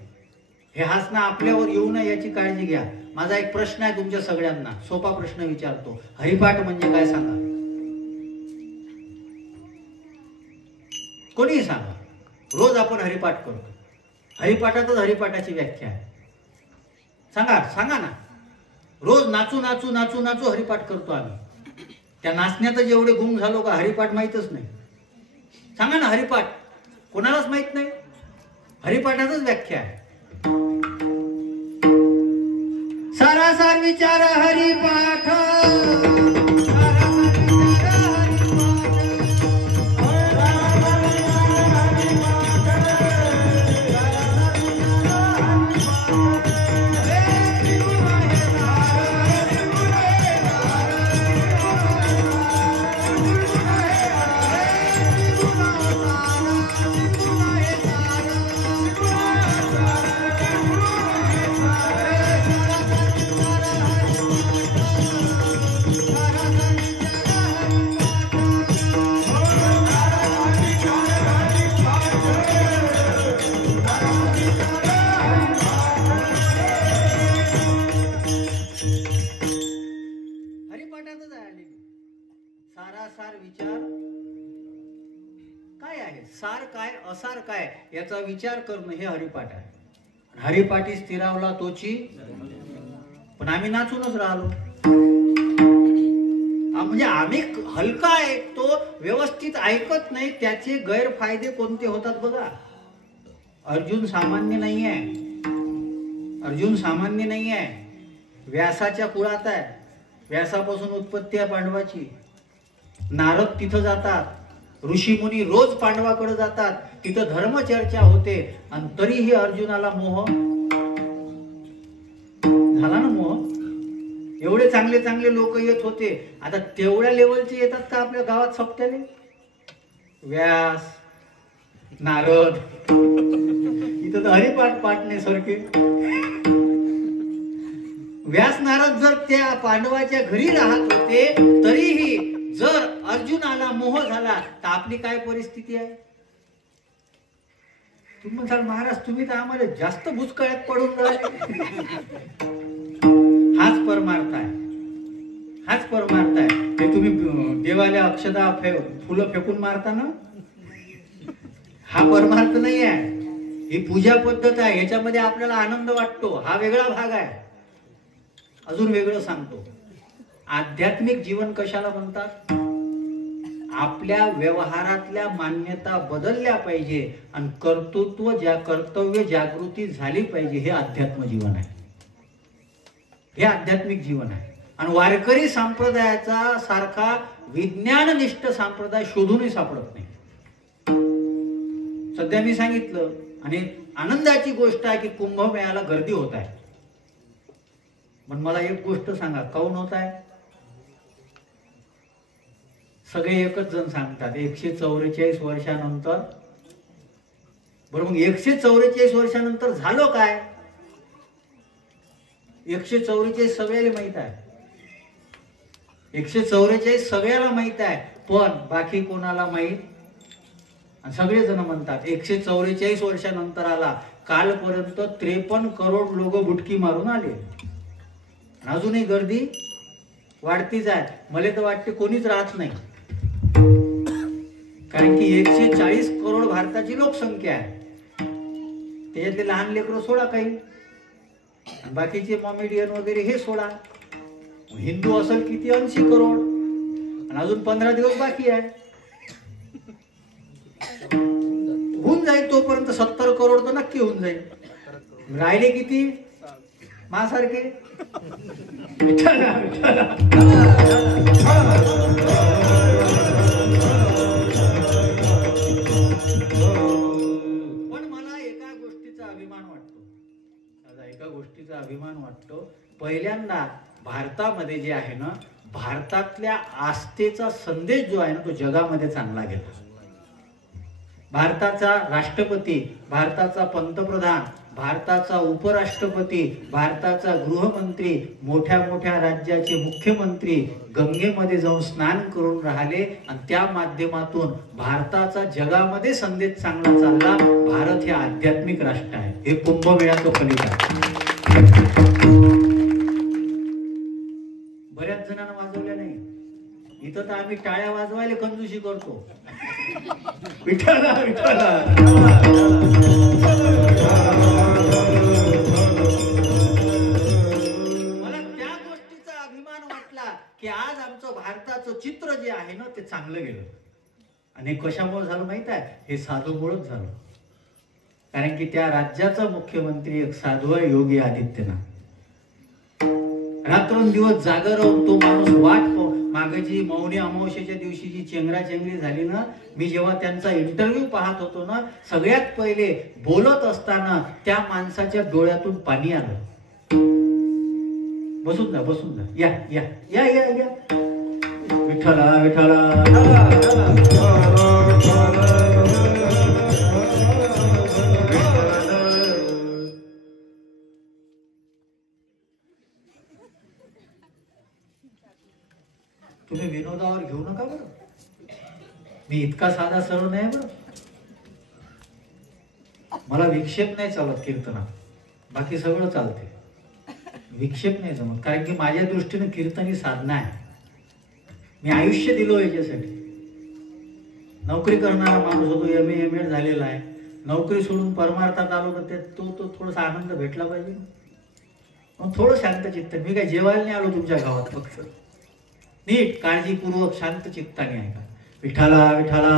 हे हसणं आपल्यावर येऊ नये याची काळजी घ्या. माझा एक प्रश्न आहे तुमच्या सगळ्यांना, सोपा प्रश्न विचारतो. हरिपाठ म्हणजे काय सांगा? कोणीही सांगा. रोज आपण हरिपाठ करतो. हरिपाठातच हरिपाठाची व्याख्या आहे. सांगा सांगा ना. रोज नाचू नाचू नाचू नाचू हरिपाठ करतो आम्ही. त्या नाचण्यातच एवढे गुंग झालो का हरिपाठ माहीतच नाही? सांगा ना, हरिपाठ कोणालाच माहित नाही. हरिपाठातच व्याख्या आहे. सारासार विचार हरिपाठ, सार काय असार काय याचा विचार करणं हे हरिपाठ आहे. हरिपाठी स्थिरावला तोची. पण आम्ही नाचूनच राहिलो. म्हणजे आम्ही हलका ऐकतो, व्यवस्थित ऐकत नाही. त्याचे गैरफायदे कोणते होतात बघा. अर्जुन सामान्य नाही आहे. अर्जुन सामान्य नाही आहे. व्यासाच्या कुळात आहे. व्यासापासून उत्पत्ती आहे पांडवाची. नारद तिथं जातात. ऋषीमुनी रोज पांडवाकडे जातात. तिथं धर्मचर्चा होते. आणि तरीही अर्जुनाला मोह झाला ना. मोह. एवढे चांगले चांगले लोक येत होते. आता तेवढ्या लेवलचे येतात का आपल्या गावात सप्त्याले? व्यास, नारद, इथं तर हरिपाठ पाठण्यासारखे. व्यास नारद जर त्या पांडवाच्या घरी राहत होते, तरीही जर अर्जुनाला मोह झाला तर आपली काय परिस्थिती आहे? तुम्ही म्हणाल, महाराज तुम्ही तर आम्हाला जास्त भुसकाळ्यात पडून राहिले. हाच परमार्थ आहे. हाच परमार्थ आहे. हे तुम्ही देवाला अक्षदा फुलं फेकून मारता ना, हा परमार्थ नाही आहे. ही पूजा पद्धत आहे. याच्यामध्ये आपल्याला आनंद वाटतो. हा वेगळा भाग आहे. अजून वेगळं सांगतो. आध्यात्मिक जीवन कशाला म्हणतात? आपल्या व्यवहारातल्या मान्यता बदलल्या पाहिजे आणि कर्तव्य जागृती झाली पाहिजे. हे अध्यात्म जीवन आहे. हे आध्यात्मिक जीवन आहे. आणि वारकरी संप्रदायाचा सारखा विज्ञाननिष्ठ संप्रदाय शोधूनही सापडत नाही. सध्या मी सांगितलं. आणि आनंदाची गोष्ट आहे की कुंभमेळ्याला गर्दी होत आहे. पण मला एक गोष्ट सांगा, काऊन होत आहे? सगळे एकच जण सांगतात 144 वर्षानंतर. बरोबर, 144 वर्षानंतर झालं काय? 144 सगळ्याला माहित आहे. 144 सगळ्याला माहित आहे. पण बाकी कोणाला माहित? सगळे जण म्हणतात 144 वर्षानंतर आला. कालपर्यंत 53 करोड लोक बुटकी मारून आले. अजूनही गर्दी वाढतीच आहे. मला तर वाटते कोणीच राहत नाही. कारण की 140 करोड भारताची लोकसंख्या आहे. त्याच्यातले लहान लेकरं सोडा काही, बाकीचे मॉमेडियन वगैरे हे सोडा. हिंदू असेल किती 80 करोड. आणि अजून 15 दिवस बाकी आहे. होऊन जाईल तोपर्यंत 70 करोड तर नक्की होऊन जाईल. राहिले किती माझ्यासारखे? विठ्ठला विठ्ठला. पण मला एका गोष्टीचा अभिमान वाटतो, पहिल्यांदा भारतामध्ये जे आहे ना, भारतातल्या आस्थेचा संदेश जो आहे ना तो जगामध्ये चांगला गेला. भारताचा राष्ट्रपती, भारताचा पंतप्रधान, भारताचा उपराष्ट्रपती, भारताचा गृहमंत्री, मोठ्या मोठ्या राज्याचे मुख्यमंत्री गंगेमध्ये जाऊन स्नान करून राहिले आणि त्या माध्यमातून भारताचा जगामध्ये संदेश चांगला चालला. भारत हे आध्यात्मिक राष्ट्र आहे. हे कुंभमेळ्याचं फलित आहे. बऱ्याच जणांना वाजवल्या नाही. इथं तर आम्ही टाळ्या वाजवायला कंजूशी करतो. विठ्ठला विठ्ठला. मला त्या गोष्टीचा अभिमान वाटला की आज आमचं भारताचं चित्र जे आहे ना ते चांगलं गेलं. आणि कशामुळे झालं माहित आहे? हे साधूमुळेच झालं. कारण की त्या राज्याचा मुख्यमंत्री एक साधू आहे, योगी आदित्यनाथ. रात्रंदिवस जागा राहून तो माणूस वाट मागे जी मौनी अमावस्येच्या दिवशी जी चेंगराचेंगरी झाली ना, मी जेव्हा त्यांचा इंटरव्ह्यू पाहत होतो ना, सगळ्यात पहिले बोलत असताना त्या माणसाच्या डोळ्यातून पाणी आलं. बसून जा बसून जा, या या या या या. विठ्ठला विठ्ठला. तुम्ही विनोदावर घेऊ नका बरं. मी इतका साधा सरळ नाही बरं. मला विक्षेप नाही चालत कीर्तनात, बाकी सगळं चालते. विक्षेप नाही जमत, कारण की माझ्या दृष्टीने कीर्तन ही साधना आहे. मी आयुष्य दिलो याच्यासाठी. नोकरी करणारा माणूस होतो, MA झालेला आहे. नोकरी सोडून परमार्थात आलो तर तो थोडासा आनंद भेटला पाहिजे. मग थोडं शांत चित्त. मी काय जेवायला नाही आलो तुमच्या गावात, फक्त नीट काळजीपूर्वक शांत चित्ताने ऐका. विठ्ठला विठ्ठला.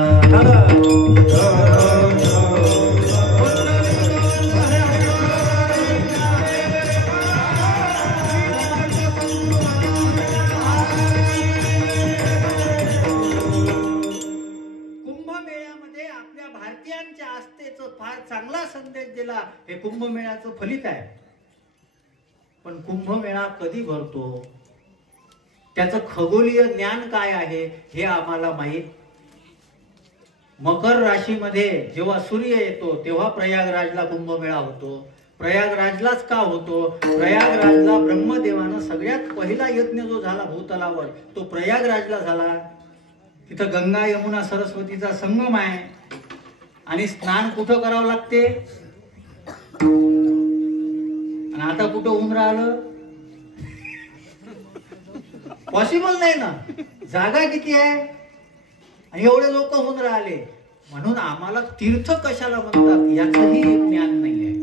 कुंभमेळ्यामध्ये आपल्या भारतीयांच्या आस्थेचा फार चांगला संदेश दिला. हे कुंभमेळ्याचं फलित आहे. पण कुंभमेळा कधी भरतो, त्याचं खगोलीय ज्ञान काय आहे हे आम्हाला माहित. मकर राशीमध्ये जेव्हा सूर्य येतो तेव्हा प्रयागराजला कुंभमेळा होतो. प्रयागराजलाच का होतो? प्रयागराजला ब्रह्मदेवानं सगळ्यात पहिला यज्ञ जो झाला भूतलावर तो प्रयागराजला झाला. तिथं गंगा यमुना सरस्वतीचा संगम आहे. आणि स्नान कुठं करावं लागते? आणि आता कुठं होऊन राहिलं? पॉसिबल नाही ना. जागा किती आहे आणि एवढे लोक होऊन राहिले. म्हणून आम्हाला तीर्थ कशाला म्हणतात याचंही ज्ञान नाही आहे.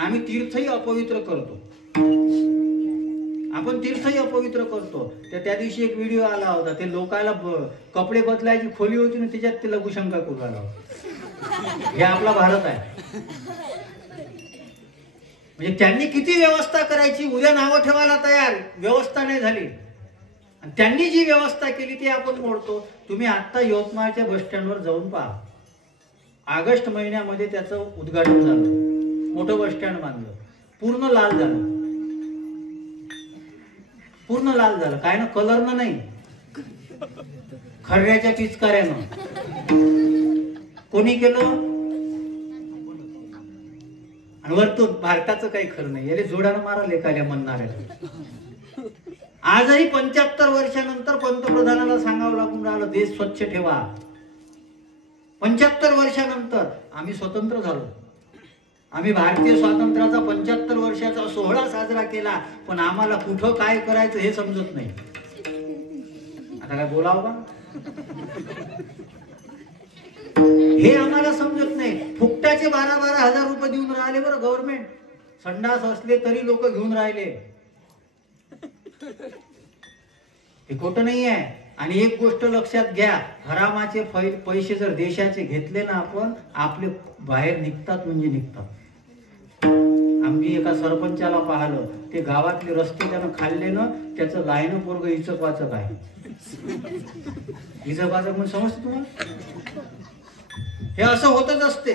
आम्ही तीर्थही अपवित्र करतो. आपण तीर्थही अपवित्र करतो. त्या दिवशी एक व्हिडिओ आला होता, ते लोकांना कपडे बदलायची खोली होती ना, त्याच्यात ते लघुशंका करू आला होता. हे आपला भारत आहे. म्हणजे त्यांनी किती व्यवस्था करायची, उद्या नावं ठेवायला तयार, व्यवस्था नाही झाली. आणि त्यांनी जी व्यवस्था केली ती आपण मोडतो. तुम्ही आता यवतमाळच्या बस स्टँडवर जाऊन पहा. ऑगस्ट महिन्यामध्ये त्याचं उद्घाटन झालं. मोठं बस स्टँड बांधलं, पूर्ण लाल झालं. पूर्ण लाल झालं. काय ना, कलरनं नाही, खर्याच्या पिचकाऱ्यानं. कोणी केलं? आणि वरतून भारताचं काही खरं नाही. याला जोडानं मारा लेखाल्या म्हणणाऱ्या. आजही 75 वर्षानंतर पंतप्रधानाला सांगावं लागून राहिलं देश स्वच्छ ठेवा. 75 वर्षानंतर आम्ही स्वतंत्र झालो. आम्ही भारतीय स्वातंत्र्याचा 75 वर्षाचा सोहळा साजरा केला. पण आम्हाला कुठं काय करायचं हे समजत नाही. आता काय बोलावं का? हे आम्हाला समजत नाही. फुकट्याचे 12-12 हजार रुपये देऊन राहिले बरं गव्हर्नमेंट. संडास असले तरी लोक घेऊन राहिले. हे खोटं नाही आहे. आणि एक गोष्ट लक्षात घ्या, हरामाचे पैसे जर देशाचे घेतले ना आपण, आपले बाहेर निघतात म्हणजे निघतात. आम्ही एका सरपंचाला पाहिलं, ते गावातले रस्ते त्यानं खाल्ले ना, त्याचं लायनं पोरग इचक वाचक आहे. इचक वाचक म्हणून समजतं तुम्हाला? हे असं होतच असते.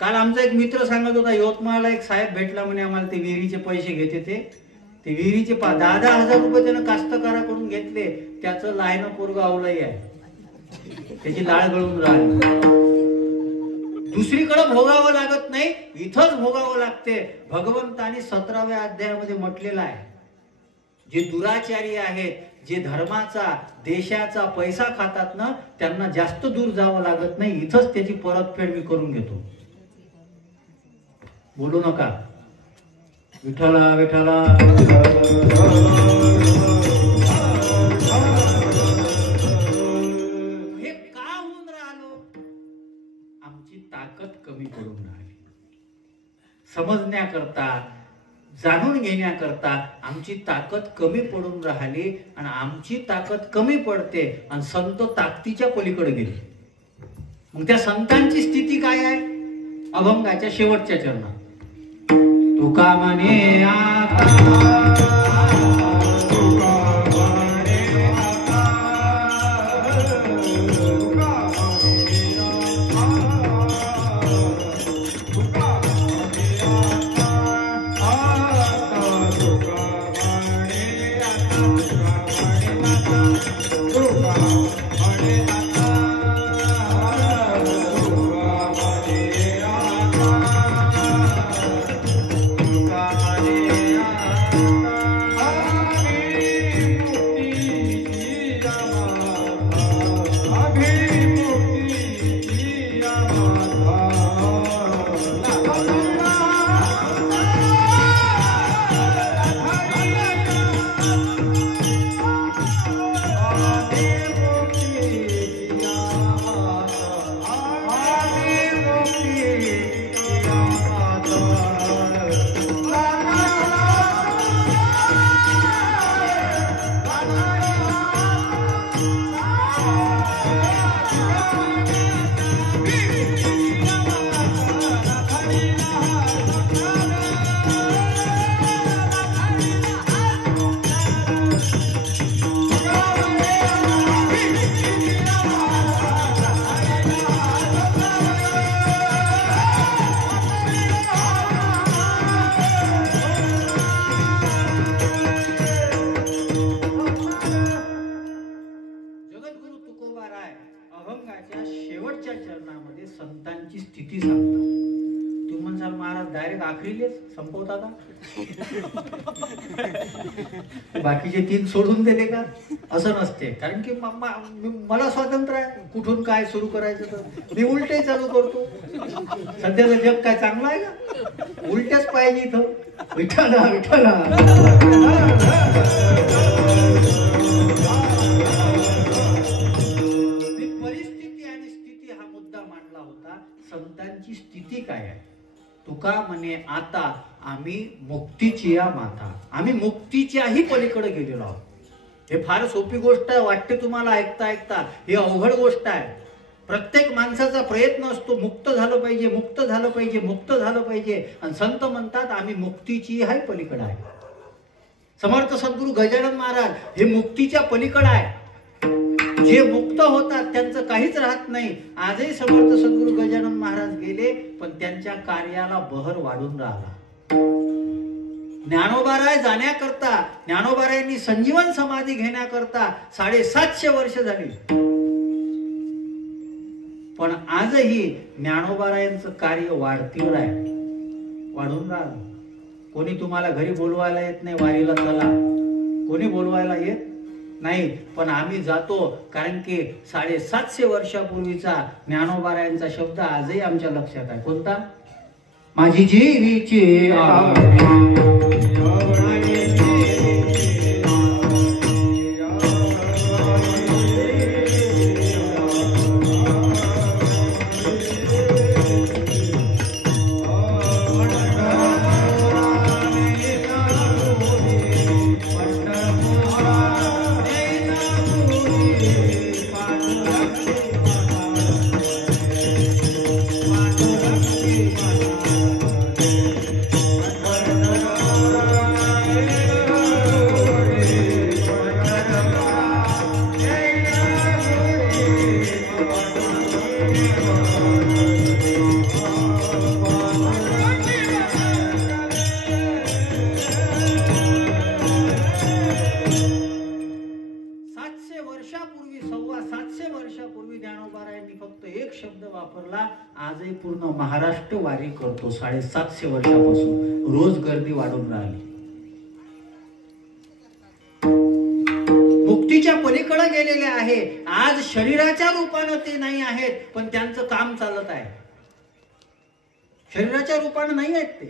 काल आमचा एक मित्र सांगत होता, यवतमाळला एक साहेब भेटला म्हणे आम्हाला, ते विहिरीचे पैसे घेते, ते विहिरीचे 10,000 रुपये त्यानं कास्तकाराकडून घेतले. त्याचं लायनं पोरग आवलंही आहे, त्याची लाळ गळून राहिली. दुसरीकडे भोगावं लागत नाही, इथंच भोगावं लागते. भगवंतानी 17व्या अध्यायामध्ये म्हटलेलं आहे, जे दुराचारी आहेत, जे धर्माचा देशाचा पैसा खातात ना, त्यांना जास्त दूर जावं लागत नाही, इथंच त्याची परतफेड मी करून घेतो. बोलू नका विठ्ठला विठ्ठला. हे का होऊन राहिलो? आमची ताकद कमी पडून राहिली. समजण्याकरता, जाणून घेण्याकरता आमची ताकद कमी पडून राहिली, आणि आमची ताकद कमी पडते आणि संत ताकदीच्या पलीकडे गेले. मग त्या संतांची स्थिती काय आहे? अभंगाच्या शेवटच्या चरणात तुका म्हणे आता संतांची स्थिती सांगतात. तुम्ही म्हणसाल महाराज डायरेक्ट आखरीलेच संपवता का? बाकीचे 3 सोडून दिले का? असं नसते. कारण की मला स्वातंत्र्य आहे, कुठून काय सुरू करायचं तर मी उलटे चालू करतो. सध्याचं जग काय चांगलं आहे का? उलटेच पाहिजे इथं. विठ्ठला विठ्ठला. संतांची स्थिती काय आहे? तुका म्हणे आता आम्ही मुक्तीची या माता, आम्ही मुक्तीच्याही पलीकडे गेलेलो आहोत. हे फार सोपी गोष्ट आहे वाटते तुम्हाला ऐकता ऐकता, ही अवघड गोष्ट आहे. प्रत्येक माणसाचा प्रयत्न असतो मुक्त झालं पाहिजे, मुक्त झालं पाहिजे, मुक्त झालं पाहिजे. आणि संत म्हणतात आम्ही मुक्तीची हाही पलीकडे आहे. समर्थ सद्गुरू गजानन महाराज हे मुक्तीच्या पलीकडे आहे. जे मुक्त होतात त्यांचं काहीच राहत नाही. आजही समर्थ सद्गुरू गजानन महाराज गेले, पण त्यांच्या कार्याला बहर वाढून राहिला. ज्ञानोबाराय जाण्याकरता, ज्ञानोबारायांनी संजीवन समाधी घेण्याकरता 750 वर्ष झाली. पण आजही ज्ञानोबारायांचं कार्य वाढतीवर आहे, वाढून राहिलं. कोणी तुम्हाला घरी बोलवायला येत नाही, वारीला चला, कोणी बोलवायला येत नाही. पण आम्ही जातो, कारण की 750 वर्षापूर्वीचा ज्ञानोबारायांचा शब्द आजही आमच्या लक्षात आहे. कोणता? माझी जीवीची पूर्ण महाराष्ट्र वारी करतो 750 वर्षापासून. रोज गर्दी वाढून राहिली. मुक्तीच्या पलीकडे गेलेले आहे. आज शरीराच्या रूपानं ते नाही आहेत, पण त्यांचं काम चालत आहे. शरीराच्या रूपानं नाही आहेत ते.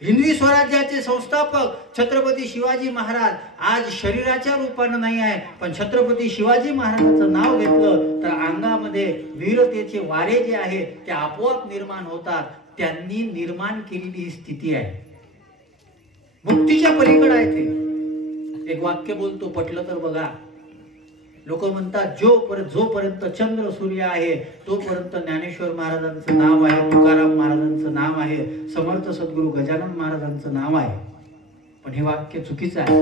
हिंदवी स्वराज्याचे संस्थापक छत्रपती शिवाजी महाराज आज शरीराच्या रूपानं नाही आहे, पण छत्रपती शिवाजी महाराजांचं नाव घेतलं तर अंगामध्ये वीरतेचे वारे जे आहे ते आपोआप निर्माण होतात. त्यांनी निर्माण केलेली ही स्थिती आहे. मुक्तीच्या पलीकडे आहे ते. एक वाक्य बोलतो, पटलं तर बघा. लोक म्हणतात जोपर्यंत चंद्र सूर्य आहे तोपर्यंत ज्ञानेश्वर महाराजांचं नाव आहे, तुकाराम महाराजांचं नाव आहे, समर्थ सद्गुरू गजानन महाराजांचं नाव आहे. पण हे वाक्य चुकीचं आहे.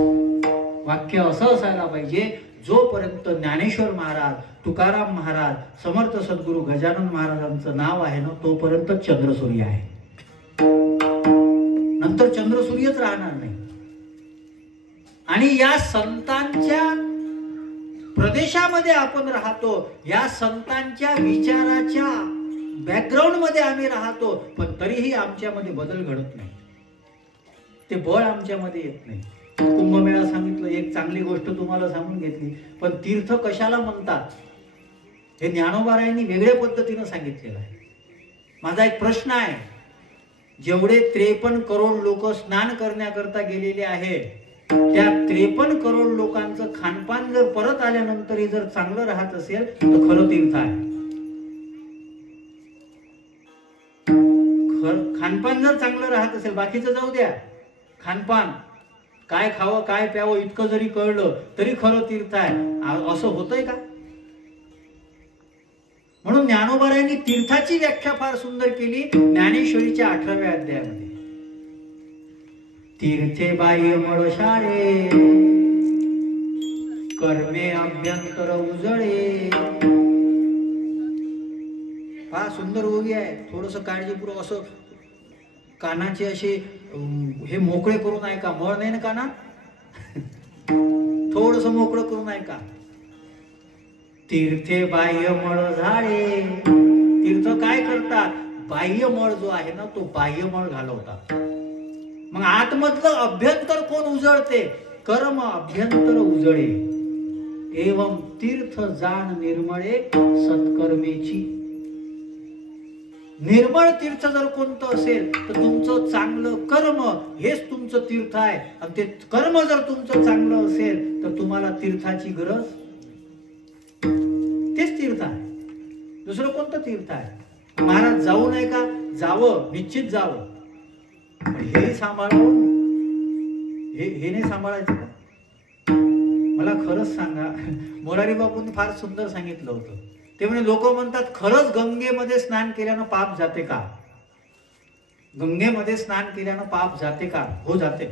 वाक्य असं असायला पाहिजे, जोपर्यंत ज्ञानेश्वर महाराज, तुकाराम महाराज, समर्थ सद्गुरू गजानन महाराजांचं नाव आहे ना तोपर्यंत चंद्र सूर्य आहे. नंतर चंद्र सूर्यच राहणार नाही. आणि या संतांच्या प्रदेशामध्ये आपण राहतो, या संतांच्या विचाराच्या बॅकग्राऊंड मध्ये आम्ही राहतो, पण तरीही आमच्यामध्ये बदल घडत नाही. ते बळ आमच्यामध्ये येत नाही. कुंभमेळा सांगितलं, एक चांगली गोष्ट तुम्हाला सांगून घेतली, पण तीर्थ कशाला म्हणतात हे ज्ञानोबारायांनी वेगळ्या पद्धतीनं सांगितलेलं आहे. माझा एक प्रश्न आहे, जेवढे 53 करोड लोक स्नान करण्याकरता गेलेले आहे, त्या 53 करोड लोकांचं खानपान जर परत आल्यानंतरही जर चांगलं राहत असेल तर खरं तीर्थ आहे. खानपान जर चांगलं राहत असेल, बाकीचं जाऊ द्या, खानपान काय खावं काय प्यावं इतकं जरी कळलं तरी खरं तीर्थ आहे. असं होतंय का? म्हणून ज्ञानोबारायांनी तीर्थाची व्याख्या फार सुंदर केली ज्ञानेश्वरीच्या 18व्या अध्यायामध्ये. तीर्थे बाह्य मळ शाळे, कर्मे अभ्यंतर उजळे. फार सुंदर ओवी आहे. थोडस काळजीपूर्वक असं कानाचे असे हे मोकळे करून ऐका. मळ नाही ना काना, थोडस मोकळं करून ऐका. तीर्थे बाह्य मळ झाडे. तीर्थ काय करतात? बाह्य मळ जो आहे ना तो बाह्य मळ घालवतात. मग आतमधलं अभ्यंतर कोण उजळते? कर्म अभ्यंतर उजळे. एवं तीर्थ जाण निर्मळे सत्कर्मेची. निर्मळ तीर्थ जर कोणतं असेल तर तुमचं चांगलं कर्म हेच तुमचं तीर्थ आहे. आणि ते कर्म जर तुमचं चांगलं असेल तर तुम्हाला तीर्थाची गरज, तेच तीर्थ आहे. दुसरं कोणतं तीर्थ आहे? महाराज जाऊ नये का? जावं, निश्चित जावं, पण हे सांभाळून हे नाही सांभाळायचं का? मला खरंच सांगा, मोरारी बापूंनी फार सुंदर सांगितलं होतं. ते म्हणजे लोक म्हणतात खरंच गंगेमध्ये स्नान केल्यानं पाप जाते का? गंगेमध्ये स्नान केल्यानं पाप जाते का? हो जाते,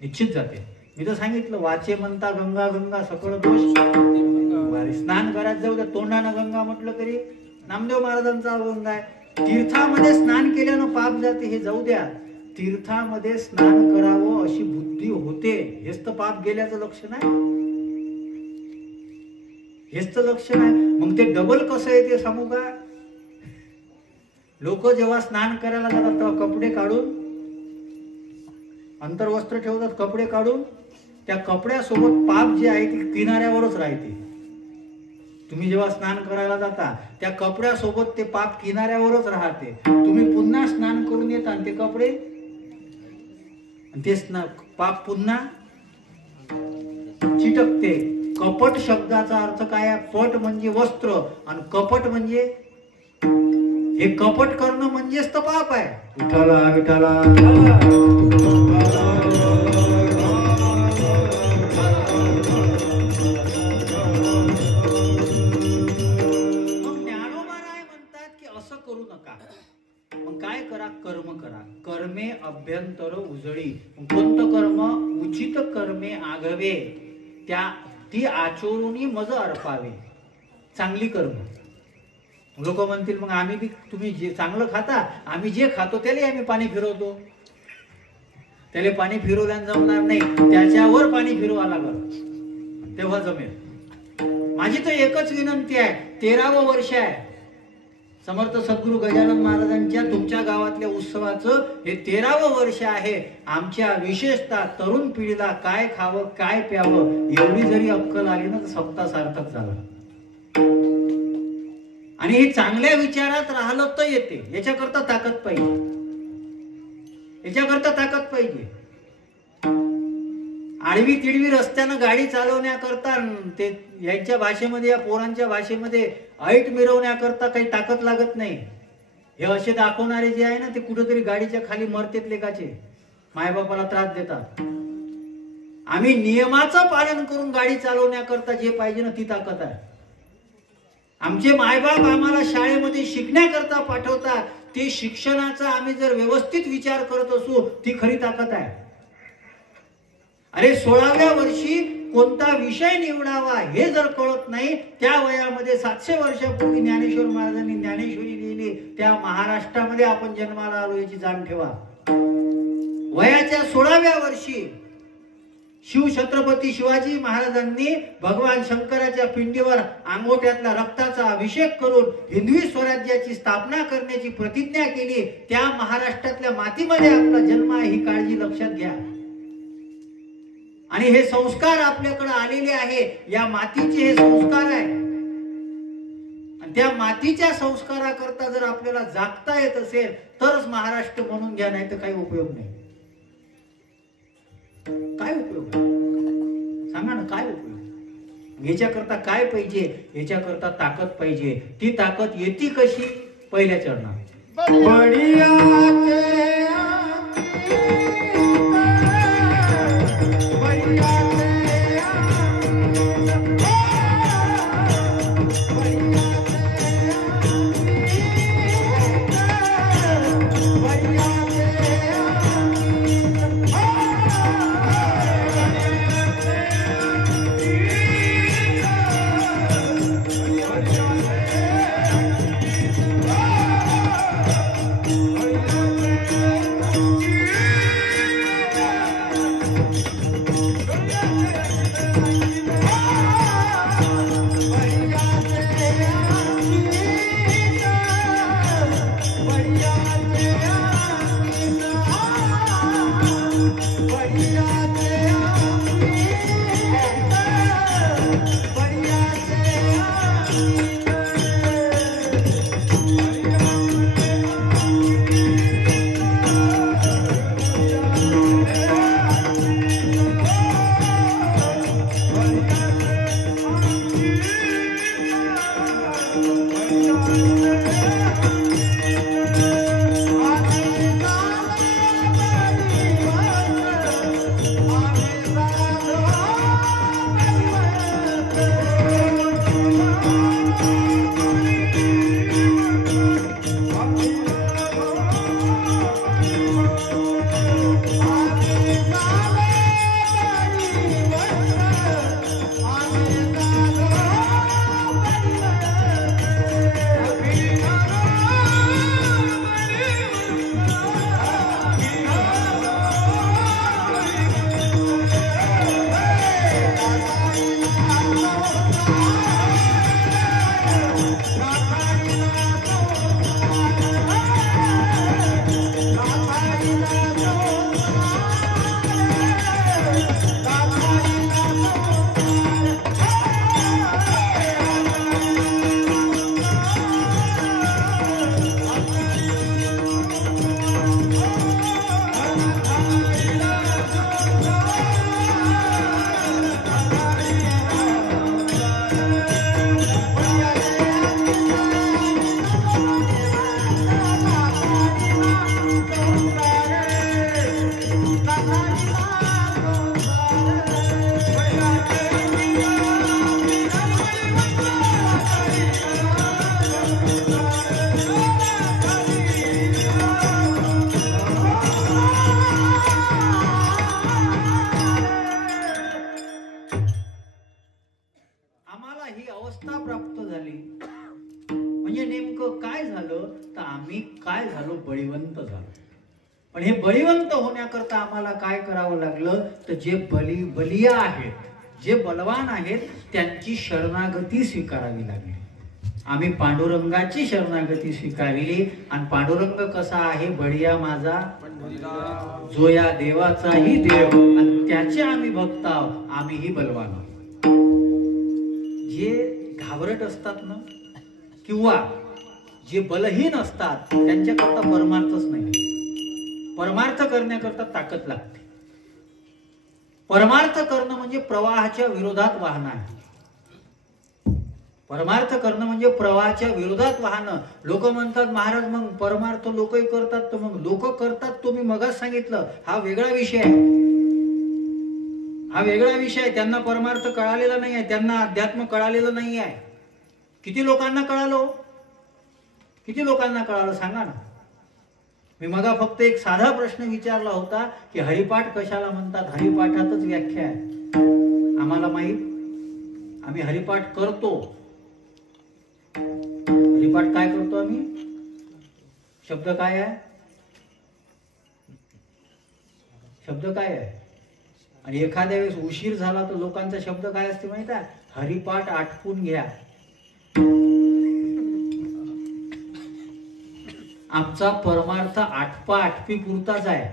निश्चित जाते. मी तर सांगितलं, वाचे म्हणता गंगा गंगा सकळ दोष वारी. स्नान करायचं जाऊ द्या, तोंडानं गंगा म्हटलं तरी नामदेव महाराजांचा अभंग आहे. तीर्थामध्ये स्नान केल्यानं पाप जाते हे जाऊ द्या, तीर्थामध्ये स्नान करावं अशी बुद्धी होते हेच तर पाप गेल्याचं लक्षण आहे. हेच तर लक्षण आहे. मग ते डबल कसं आहे ते सांगू का? लोक जेव्हा स्नान करायला जातात तेव्हा कपडे काढून, अंतर्वस्त्र ठेवतात, कपडे काढून त्या कपड्यासोबत पाप जे आहे ते किनाऱ्यावरच राहते. तुम्ही जेव्हा स्नान करायला जाता त्या कपड्यासोबत ते पाप किनाऱ्यावरच राहते. तुम्ही पुन्हा स्नान करून येता ते कपडे, ते पाप पुन्हा चिटकते. कपट शब्दाचा अर्थ काय आहे? पट म्हणजे वस्त्र आणि कपट म्हणजे हे कपट करणं म्हणजेच तर पाप आहे. विठाला विठाला करू नका. मग काय करा? कर्म करा. कर्मे अभ्यंतर उजळी. कोणतं कर्म? उचित कर्मे आघवे, त्या ती आचोरुनी मज अर्पावे. चांगली कर्म. लोक म्हणतील मग आम्ही बी, तुम्ही जे चांगलं खाता, आम्ही जे खातो त्याला आम्ही पाणी फिरवतो. त्याला पाणी फिरवल्यानं जमणार नाही, त्याच्यावर पाणी फिरवा लागल तेव्हा जमेल. माझी तर एकच विनंती आहे, 13वं वर्ष आहे, समर्थ सद्गुरू गजानन महाराजांच्या तुमच्या गावातल्या उत्सवाचं हे 13वं वर्ष आहे. आमच्या विशेषतः तरुण पिढीला काय खावं काय प्यावं एवढी जरी अक्कल आली ना तर सप्ताह सार्थक झाला. आणि हे चांगल्या विचारात राहिलं तर येते. याच्याकरता ताकद पाहिजे, याच्याकरता ताकद पाहिजे. आडवी तिडवी रस्त्यानं गाडी चालवण्याकरता ते यांच्या भाषेमध्ये या पोरांच्या भाषेमध्ये ऐट मिरवण्याकरता काही ताकद लागत नाही. हे असे दाखवणारे जे आहे ना ते कुठेतरी गाडीच्या खाली मरतेत लेकाचे, मायबापाला त्रास देतात. आम्ही नियमाचं पालन करून गाडी चालवण्याकरता जे पाहिजे ना ती ताकद आहे. आमचे मायबाप आम्हाला शाळेमध्ये शिकण्याकरता पाठवतात, ते शिक्षणाचा आम्ही जर व्यवस्थित विचार करत असू ती खरी ताकद आहे. अरे 16व्या वर्षी कोणता विषय निवडावा हे जर कळत नाही, त्या वयामध्ये 700 वर्षापूर्वी ज्ञानेश्वर महाराजांनी ज्ञानेश्वरी लिहिली, त्या महाराष्ट्रामध्ये आपण जन्माला आलो याची जाण ठेवा. वयाच्या 16व्या वर्षी शिवछत्रपती शिवाजी महाराजांनी भगवान शंकराच्या पिंडीवर अंगोठ्यातला रक्ताचा अभिषेक करून हिंदवी स्वराज्याची स्थापना करण्याची प्रतिज्ञा केली. त्या महाराष्ट्रातल्या मातीमध्ये आपला जन्म आहे ही काळजी लक्षात घ्या. आणि हे संस्कार आपल्याकडे आलेले आहे, या मातीचे हे संस्कार आहे. आणि त्या मातीच्या संस्काराकरता जर आपल्याला जागता येत असेल तरच महाराष्ट्र म्हणून घ्या, नाही तर काही उपयोग नाही. काय उपयोग सांगा ना, काय उपयोग? याच्याकरता काय पाहिजे? याच्याकरता ताकद पाहिजे. ती ताकद येती कशी? पहिल्या चरणात बळीवंत झालो. पण हे बळीवंत होण्याकरता आम्हाला काय करावं लागलं तर जे बलिया आहेत, जे बलवान आहेत त्यांची शरणागती स्वीकारावी लागली. आम्ही पांडुरंगाची शरणागती स्वीकारली आणि पांडुरंग कसा आहे बढिया माझा जो या देवाचाही देव आणि त्याचे आम्ही भक्त आहोत, आम्हीही बलवान आहोत. जे घाबरट असतात ना किंवा जे बलहीन असतात त्यांच्याकरता परमार्थच नाही. परमार्थ करण्याकरता ताकद लागते. परमार्थ करणं म्हणजे प्रवाहाच्या विरोधात वाहन आहे. परमार्थ करणं म्हणजे प्रवाहाच्या विरोधात वाहनं. लोक म्हणतात महाराज मग परमार्थ लोकही करतात, तर मग लोक करतात तो मी मगाच सांगितलं हा वेगळा विषय आहे. हा वेगळा विषय. त्यांना परमार्थ कळालेला नाही आहे, त्यांना अध्यात्म कळालेलं नाही आहे. किती लोकांना कळालं? किती लोकांना कळालं सांगा ना. मी मगा फक्त एक साधा प्रश्न विचारला होता की हरिपाठ कशाला म्हणतात. हरिपाठातच व्याख्या आहे. आम्हाला माहित, आम्ही हरिपाठ करतो. हरिपाठ काय करतो आम्ही? शब्द काय आहे? शब्द काय आहे? आणि एखाद्या वेळेस उशीर झाला तर लोकांचा शब्द काय असते माहित आहे? हरिपाठ आटपून घ्या. आमचा परमार्थ आटपी पुरताच आहे.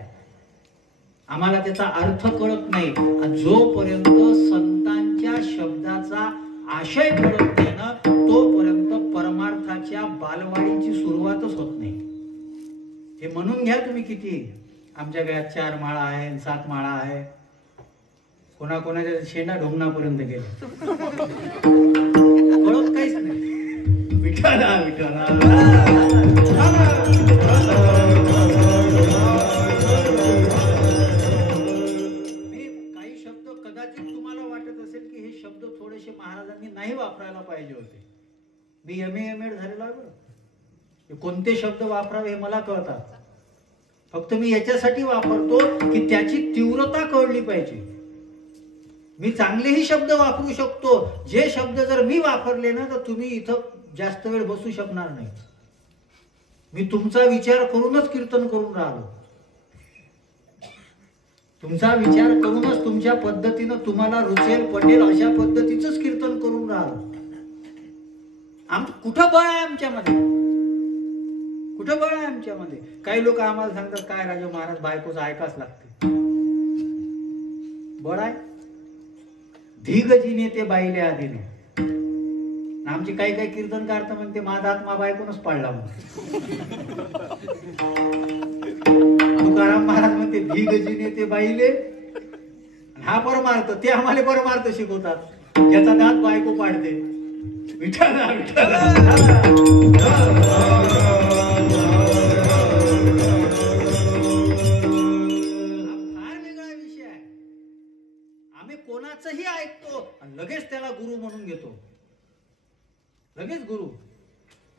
आम्हाला त्याचा अर्थ कळत नाही. जोपर्यंत संतांच्या शब्दाचा आशय कळत नाही ना तोपर्यंत परमार्थाच्या बालवाडीची सुरुवातच होत नाही. हे म्हणून घ्या तुम्ही किती. आमच्या गळ्यात 4 माळा आहे, 7 माळा आहे. कोणाकोणाच्या शेंडा ढोंगणापर्यंत गेले. कळत काहीच नाही. विठाला विठाला काही शब्द कदाचित तुम्हाला वाटत असेल की हे शब्द थोडेसे महाराजांनी नाही वापरायला पाहिजे होते. मी MA झालेला आहे बरं. कोणते शब्द वापरावे हे मला कळतात. फक्त मी याच्यासाठी वापरतो की त्याची तीव्रता कळली पाहिजे. मी चांगलेही शब्द वापरू शकतो. जे शब्द जर मी वापरले ना तर तुम्ही इथं जास्त वेळ बसू शकणार नाही. मी तुमचा विचार करूनच कीर्तन करून राहिलो. तुमचा विचार करूनच तुमच्या पद्धतीनं तुम्हाला रुचेल पटेल अशा पद्धतीचंच कीर्तन करून राहिलो. कुठं बळ आहे आमच्यामध्ये? कुठं बळ आहे आमच्यामध्ये? काही लोक आम्हाला सांगतात काय राजा महाराज बायकोचं ऐकाच लागते. बळ आहे? धीगजीने ते बाईले आधीने. आमचे काही काही कीर्तनकार तर म्हणते माझा आत्मा बायकोनच पाळला म्हणून. तुकाराम महाराज म्हणते धीगजीने ते बाईले. हा परमार्थ. ते आम्हाला परमार्थ शिकवतात. याचा दात बायको पाडते. विठाला विठाला कोणाचंही ऐकतो आणि लगेच त्याला गुरु म्हणून घेतो. लगेच गुरु.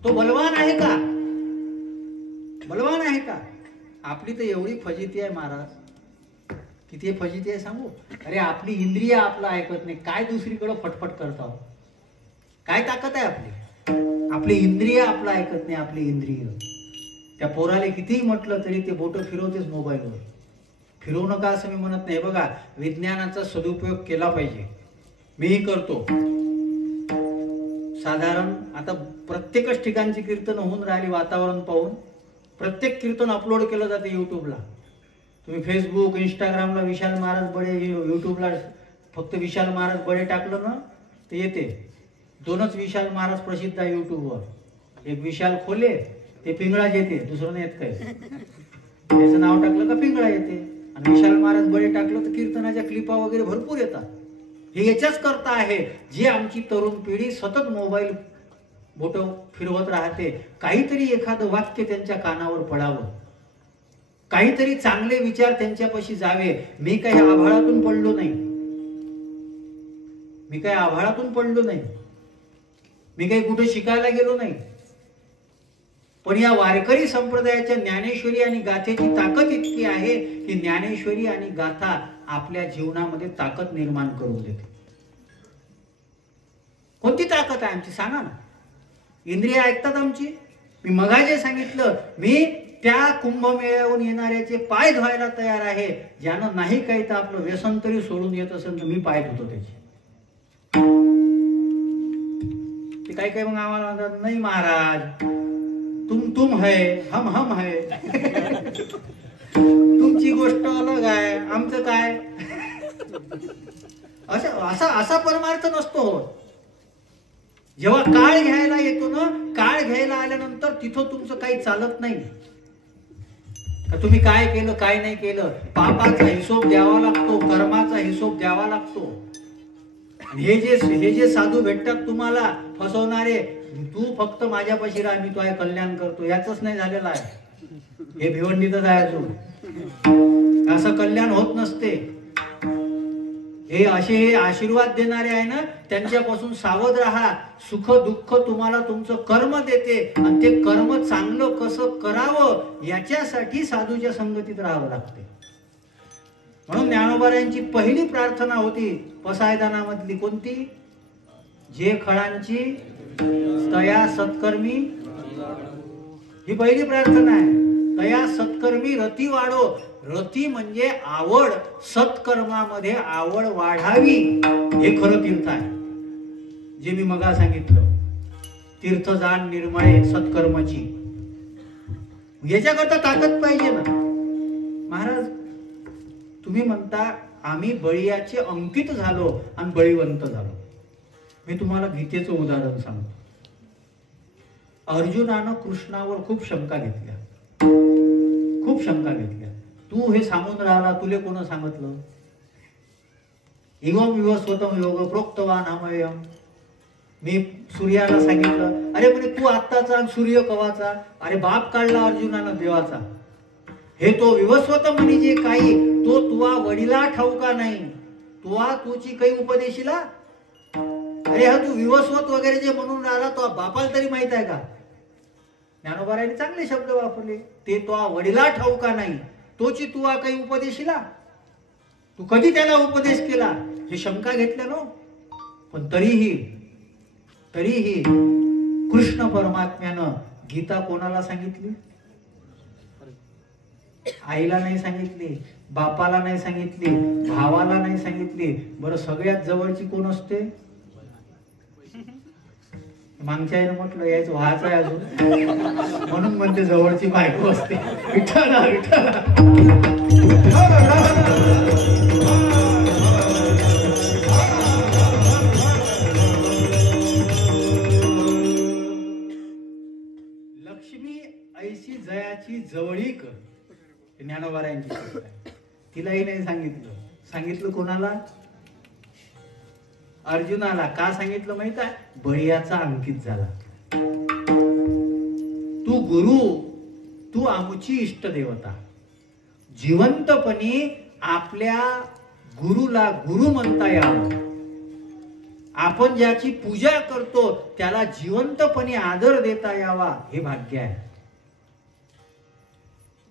तो बलवान आहे का? बलवान आहे का? आपली तर एवढी फजिती आहे महाराज. किती फजिती आहे सांगू? अरे आपली इंद्रिय आपलं ऐकत नाही. काय दुसरीकडे फटफट करतो? काय ताकद आहे आपली? आपली इंद्रिय आपलं ऐकत नाही. आपली इंद्रिय. त्या पोराले कितीही म्हटलं तरी ते बोट फिरवतेच मोबाईलवर. फिरवू नका असं मी म्हणत नाही. बघा विज्ञानाचा सदुपयोग केला पाहिजे. मीही करतो. साधारण आता प्रत्येकच ठिकाणची कीर्तन होऊन राहिली वातावरण पाहून. प्रत्येक कीर्तन अपलोड केलं जाते युट्यूबला. तुम्ही फेसबुक इंस्टाग्रामला विशाल महाराज बडे, युट्यूबला फक्त विशाल महाराज बडे टाकलं ना ते येते. 2च विशाल महाराज प्रसिद्ध आहे युट्यूबवर. एक विशाल खोले ते पिंगळाच येते. दुसरं नाही येत काही. त्याचं नाव टाकलं का पिंगळा येते. आणि विशाल महाराज बळे टाकलं तर कीर्तनाच्या क्लिपा वगैरे भरपूर येतात. हे याच्याच करता आहे जे आमची तरुण पिढी सतत मोबाईल बोट फिरवत राहते. काहीतरी एखादं वाक्य त्यांच्या कानावर पडावं. काहीतरी चांगले विचार त्यांच्यापाशी जावे. मी काही आभाळातून पडलो नाही. मी काही आभाळातून पडलो नाही. मी काही कुठे शिकायला गेलो नाही. पण या वारकरी संप्रदायाच्या ज्ञानेश्वरी आणि गाथेची ताकद इतकी आहे की ज्ञानेश्वरी आणि गाथा आपल्या जीवनामध्ये ताकद निर्माण करून देते. कोणती ताकद आहे आमची सांगा ना. इंद्रिय ऐकतात आमची. मी मगा जे सांगितलं मी त्या कुंभमेळ्यावरून येणाऱ्याचे पाय धुवायला तयार आहे. ज्यानं नाही काही तर आपलं व्यसन तरी सोडून येत असेल तर मी पाय धुतो त्याचे. ते काही काही मग आम्हाला म्हणतात, नाही महाराज, तुम है, हम है. तुमची गोष्ट अलग आहे, आमचं काय. असा परमार्थ नसतो. जेव्हा काळ घ्यायला येतो ना, काळ घ्यायला आल्यानंतर तिथं तुमचं काही चालत नाही. तुम्ही काय केलं काय नाही केलं, पापाचा हिशोब द्यावा लागतो, कर्माचा हिशोब द्यावा लागतो. हे जे साधू भेटतात तुम्हाला फसवणारे, तू फक्त माझ्यापाशी राहा, मी तुझे कल्याण करतो, याच नाही झालेलं आहे. हे भिवंडीतच आहे अजून. असं कल्याण होत नसते. हे असे आशीर्वाद देणारे आहे ना, त्यांच्यापासून सावध राहा. सुख दुःख तुम्हाला तुमचं कर्म देते, आणि ते कर्म चांगलं कसं करावं याच्यासाठी साधूच्या संगतीत राहावं लागते. म्हणून ज्ञानोबारायांची पहिली प्रार्थना होती पसायदानामधली कोणती? जे खळांची तया सत्कर्मी, ही पहिली प्रार्थना आहे. तया सत्कर्मी रती वाढो. रती म्हणजे आवड, सत्कर्मामध्ये आवड वाढावी, हे खरं तीर्थ आहे. जे मी मगा सांगितलं, तीर्थ जाण निर्मळे सत्कर्माची. याच्याकरता ताकद पाहिजे ना. महाराज तुम्ही म्हणता आम्ही बळीयाचे अंकित झालो आणि बळीवंत झालो. मी तुम्हाला गीतेचं उदाहरण सांगतो. अर्जुनानं कृष्णावर खूप शंका घेतल्या, खूप शंका घेतल्या. तू हे सांगून राहिला, तुले कोण सांगितलं? एवम विवस्वतम योग प्रोक्तवान अमयम. मी सूर्याला सांगितलं. अरे म्हणे तू आत्ताचा आणि सूर्य कवाचा? अरे बाप काढला अर्जुनानं देवाचा. हे तो विवस्वत म्हणे जे काही, तो तुवा वडिला ठाऊका नाही, तुवा तुची काही उपदेशीला. अरे हा तू विवस्वत वगैरे जे म्हणून राहिला, तो बापाला तरी माहित आहे का? ज्ञानोबारायांनी चांगले शब्द वापरले. ते तो वडिला ठाऊका नाही, तोची तुवा काही उपदेशीला. तू कधी त्याला उपदेश केला? हे शंका घेतल्या नो. पण तरीही कृष्ण परमात्म्यानं गीता कोणाला सांगितली? आईला नाही सांगितली, बापाला नाही सांगितली, भावाला नाही सांगितली. बरं सगळ्यात जवळची कोण असते? मागच्या आईनं म्हटलं यायचं व्हायचं आहे अजून, म्हणून म्हणते जवळची बायको असते. विठ्ठला विठ्ठला. लक्ष्मी ऐशी जयाची जवळीक, ज्ञानोबारायांची. तिलाही नाही सांगितलं. सांगितलं कोणाला? अर्जुनाला. का सांगितलं माहित आहे? बळीयाचा अंकित झाला. तू गुरु, तू आमची इष्ट देवता. जिवंतपणी आपल्या गुरुला गुरु म्हणता यावं. आपण ज्याची पूजा करतो त्याला जिवंतपणे आदर देता यावा, हे भाग्य आहे.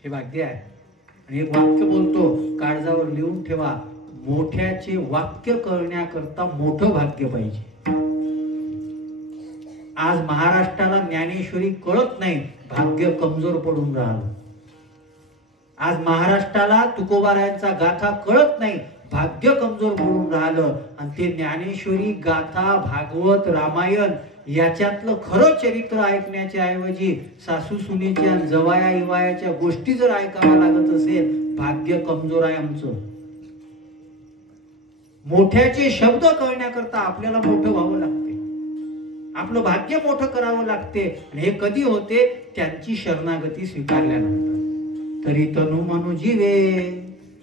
हे भाग्य आहे. आणि एक वाक्य बोलतो, काळजावर लिहून ठेवा. मोठ्याचे वाक्य करण्याकरता मोठं भाग्य पाहिजे. आज महाराष्ट्राला ज्ञानेश्वरी कळत नाही, भाग्य कमजोर पडून राहिलं. आज महाराष्ट्राला तुकोबारायांचा गाथा कळत नाही, भाग्य कमजोर पडून राहिलं. आणि ते ज्ञानेश्वरी गाथा, भागवत, रामायण याच्यातलं खरं चरित्र ऐकण्याच्या ऐवजी सासू सुनेच्या, जवाया इवायाच्या गोष्टी जर ऐकाव्या लागत असेल, भाग्य कमजोर आहे आमचं. मोठ्याचे शब्द कळण्याकरता आपल्याला मोठं व्हावं लागते, आपलं भाग्य मोठं करावं लागते. आणि हे कधी होते? त्यांची शरणागती स्वीकारल्यानंतर. तरी तनु मनु जीवे,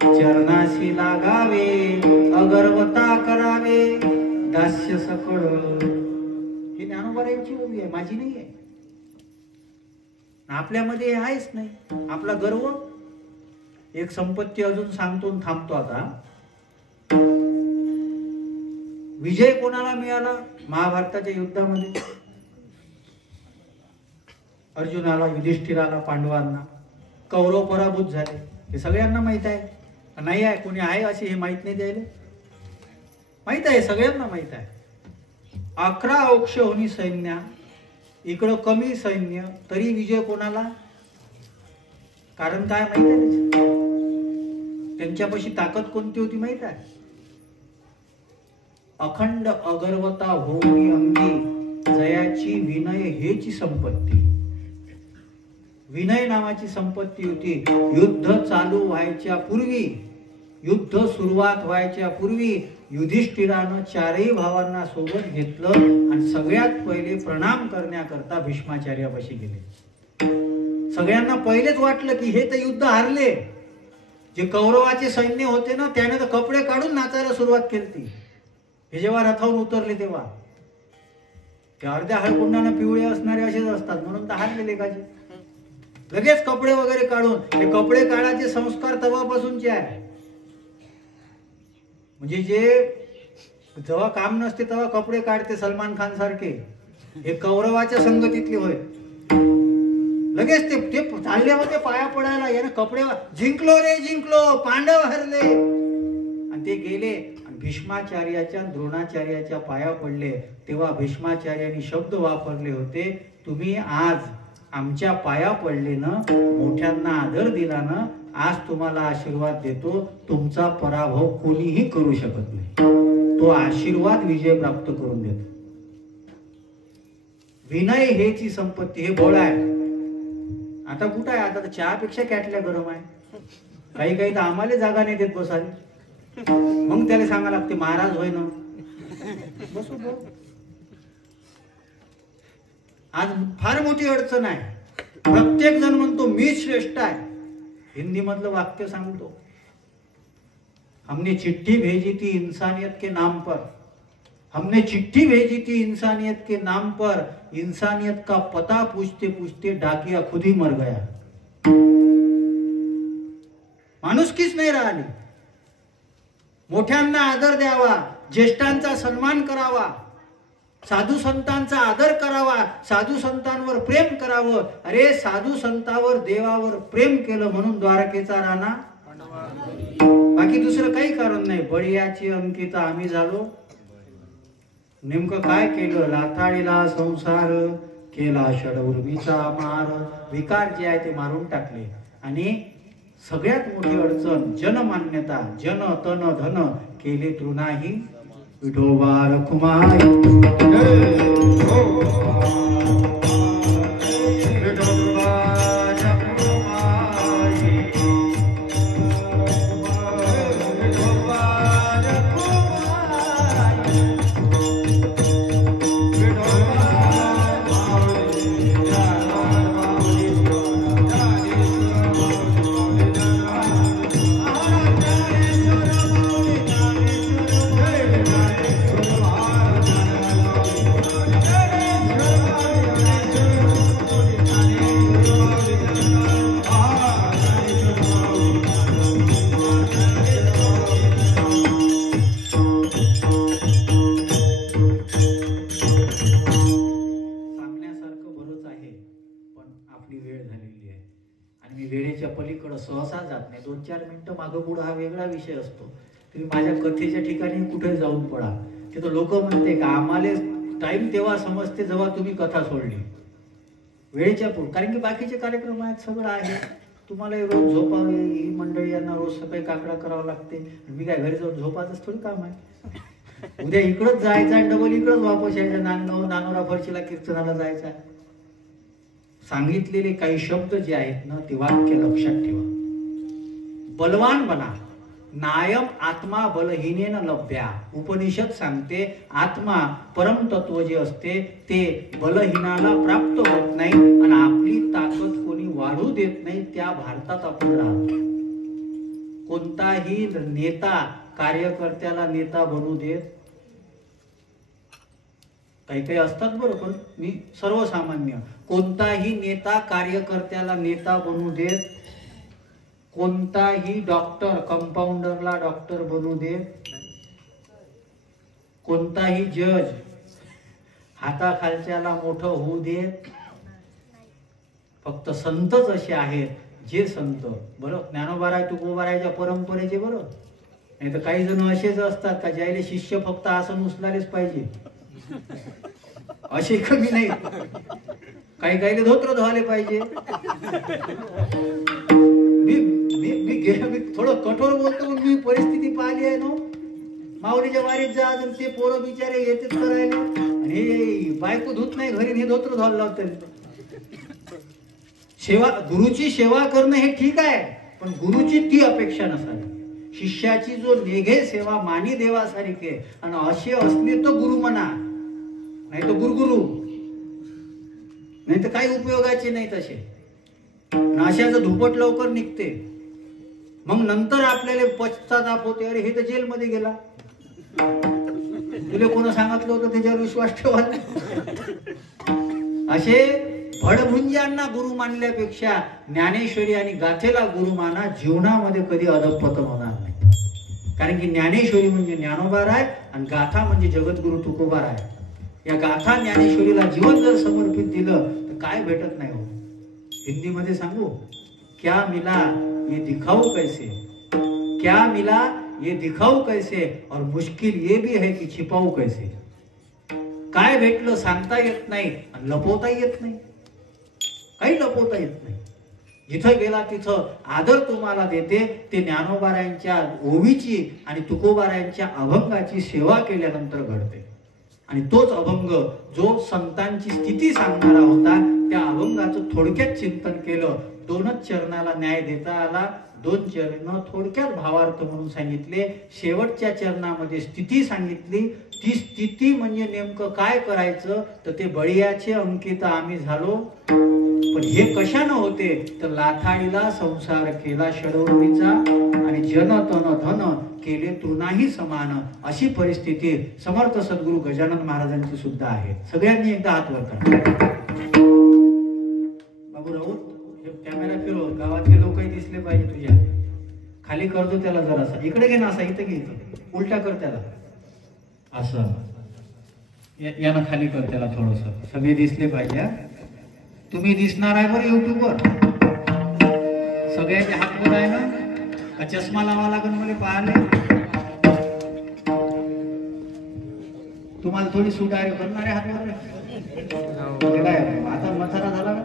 चरणाशी लागावे, अगरवता करावे, दास्य सकळ. ही ज्ञानोबारायांची ओवी आहे, माझी नाही आहे. आपल्यामध्ये हे आहेच नाही. आपला गर्व. एक संपत्ती अजून सांगतो, थांबतो आता. विजय कोणाला मिळाला महाभारताच्या युद्धामध्ये? अर्जुनाला, युधिष्ठिराला, पांडवांना. कौरव पराभूत झाले, हे सगळ्यांना माहित आहे. नाही आहे कोणी आहे असे हे माहित नाही द्यायला? माहित आहे, सगळ्यांना माहित आहे. 11 अक्ष होणी सैन्य, इकडं कमी सैन्य, तरी विजय कोणाला? कारण काय माहित आहे? त्यांच्यापाशी ताकद कोणती होती माहित आहे? अखंड अगरवता होऊनी अंगी जयाची विनय हेची संपत्ती. विनय नावाची संपत्ती होती. युद्ध चालू व्हायच्या पूर्वी, युद्ध सुरुवात व्हायच्या पूर्वी युधिष्ठिरानं चारही भावांना सोबत घेतलं आणि सगळ्यात पहिले प्रणाम करण्याकरता भीष्माचार्यापाशी गेले. सगळ्यांना पहिलेच वाटलं की हे तर युद्ध हारले. जे कौरवाचे सैन्य होते ना त्याने तर कपडे काढून नाचायला सुरुवात केली. हे जेव्हा रथावरून उतरले तेव्हा ते अर्ध्या हळकुंडाने पिवळे असणारे असेच असतात म्हणून तर हारलेले गाजे. लगेच कपडे वगैरे काढून, हे कपडे काढायचे संस्कार तेव्हापासूनचे आहे. म्हणजे जे जेव्हा काम नसते तेव्हा कपडे काढते सलमान खान सारखे, हे कौरवाच्या संगतीतले होय. लगेच ते चालले होते पाया पडायला, याने कपडे जिंकलो रे जिंकलो, पांडव हरले, आणि ते गेले आणि भीष्माचार्याच्या द्रोणाचार्याच्या पाया पडले. तेव्हा भीष्माचार्यांनी शब्द वापरले होते, तुम्ही आज आमच्या पाया पडले ना, मोठ्यांना आदर दिला ना, आज तुम्हाला आशीर्वाद देतो. तुमचा पराभव कोणीही करू शकत नाही. तो आशीर्वाद विजय प्राप्त करून देतो. विनय हेची संपत्ती. हे बळ आहे. आता कुठं आहे? आता तर चहापेक्षा कॅटल्या गरम आहे. काही काही तर आम्हाला जागा नाही देत बसायला. मग त्याला सांगा लागते महाराज होय ना, बसू बघ. आज फार मोठी अडचण आहे. प्रत्येक जण म्हणतो मी श्रेष्ठ आहे. हिंदी मधलं वाक्य सांगतो, हमने चिट्ठी भेजी थी इंसानियत के नाम पर, हमने चिट्ठी भेजी थी इंसानियत के नाम पर, इंसानियत का पता पूछते पूछते डाकिया खुद ही मर गया. माणुसकीच नाही राहिली. मोठ्यांना आदर द्यावा, ज्येष्ठांचा सन्मान करावा, साधू संतांचा आदर करावा, साधू संतांवर प्रेम करावं. अरे साधू संतांवर देवावर प्रेम केलं म्हणून द्वारकेचा राणा, बाकी दुसरं काही कारण नाही. बळीयाची अंकिता आम्ही झालो. नेमकं काय केलं? लाथाळीला संसार केला, षडउर्मीचा मार. विकार जे आहे ते मारून टाकले. आणि सगळ्यात मोठी अडचण जनमान्यता, जन तन धन केले तृणाही विठोबा रखुमाई. सहसा जात नाही. 2-4 मिनिटं मागं पुढं हा वेगळा विषय असतो. तुम्ही माझ्या कथेच्या ठिकाणी कुठे जाऊन पडा, ते तर लोक म्हणते का आम्हाला टाइम तेव्हा समजते जेव्हा तुम्ही कथा सोडली वेळेच्या पुढे. कारण की बाकीचे कार्यक्रम आहेत, सगळं आहे. तुम्हाला रोज झोपावे, ही मंडळी यांना रोज सकाळी काकडा करावं लागते. मी काय घरी जाऊन झोपायचंच थोडी काम आहे. उद्या इकडंच जायचं आणि डबल इकडंच वापस यायचं. नानोरा फरशीला कीर्तनाला जायचं. सांगितलेले काही शब्द जे आहेत ना, ते वाक्य लक्षात ठेवा. बलवान बना, नायम आत्मा बलहीनेन लभ्या. उपनिषद सांगते आत्मा परम तत्व जे असते ते बलहीनाला प्राप्त होत नाही आणि आपली ताकद कोणी वाढू देत नाही. त्या भारतात आपण राहतो. कोणताही नेता कार्यकर्त्याला नेता बनू देत. काही काही असतात बरं, पण मी सर्वसामान्य. कोणताही नेता कार्यकर्त्याला नेता बनू देत. कोणताही डॉक्टर कंपाऊंडरला डॉक्टर बनू देत. कोणताही जज हाताखालच्याला मोठं होऊ देत. फक्त संतच असे आहेत जे संत बरं ज्ञानोबाराय तुकोबारायच्या परंपरेचे बरं. नाही तर काही जण असेच असतात का ज्याले शिष्य फक्त आसन उचलायलाच पाहिजे, असे कमी नाही. काही काही धोत्र धुवाले पाहिजे. मी थोडं कठोर बोलतो, पण मी परिस्थिती पाहिली आहे ना. माऊलीच्या वारीत जा, अजून ते पोरं बिचारे येतेच करायला, आणि हे बायको धुत नाही घरी, हे धोत्र धुवायला लावतात. सेवा, गुरुची सेवा करणं हे ठीक आहे, पण गुरुची ती अपेक्षा नसावी. शिष्याची जो नेघे सेवा मानी देवासारखे, आणि असे असले तर गुरु म्हणा, नाही तर गुरुगुरु, नाही तर काही उपयोगाचे नाही तसे. नाशाचं धुपट लवकर निघते, मग नंतर आपल्याला पश्चाताप होते, अरे हे तर जेलमध्ये गेला, तुला कोण सांगितलं होतं त्याच्यावर विश्वास ठेवायला. असे भडभुंजांना गुरु मानल्यापेक्षा ज्ञानेश्वरी आणि गाथेला गुरु माना, जीवनामध्ये कधी अधपतन होणार नाही. कारण की ज्ञानेश्वरी म्हणजे ज्ञानोबा आहे, आणि गाथा म्हणजे जगद्गुरु तुकोबा आहे. या गाथा ज्ञानेश्वरीला जीवन जर समर्पित दिलं तर काय भेटत नाही हो. हिंदीमध्ये सांगू, क्या मिला ये दिखाऊ कैसे, क्या मिला ये दिखाऊ कैसे, और मुश्किल ये भी है कि छिपाऊ कैसे. काय भेटलं सांगता येत नाही, आणि लपवता येत नाही, काही लपवता येत नाही. जिथं गेला तिथं आदर तुम्हाला देते ते ज्ञानोबारायांच्या ओवीची आणि तुकोबारायांच्या अभंगाची सेवा केल्यानंतर घडते. आणि तोच अभंग जो संतांची स्थिती सांगणारा होता, त्या अभंगाचं थोडक्यात चिंतन केलं, दोनच चरणाला न्याय देता आला. दोन चरण थोडक्यात भावार्थ म्हणून सांगितले. शेवटच्या चरणामध्ये स्थिती सांगितली. ती स्थिती म्हणजे नेमकं काय करायचं, तर ते बळीयाचे अंकित आम्ही झालो. पण हे कशानं होते, तर लाथाळीला संसार केला षडवर्गीचा, आणि जन तन धन केले तृणाही समान. अशी परिस्थिती समर्थ सद्गुरू गजानन महाराजांची सुद्धा आहे. सगळ्यांनी एकदा हात वर करा. बाबू राऊत, हे कॅमेरा फिरव, गावातले लोकही दिसले पाहिजे तुझ्या. खाली करतो त्याला जरासा, इकडे घे ना, असा इथं घे, उलटा कर त्याला, असं यानं खाली कर त्याला थोडस, सगळे दिसले पाहिजे. तुम्ही दिसणार आहे बरं युट्यूबवर, सगळ्यांचे हात वर आहे ना. का चष्मा लावा लागेल मला पाहायला. तुम्हाला थोडी सूट आहे, करणारे हात वर काय आता मथारा झाला.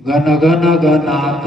गण गण गणात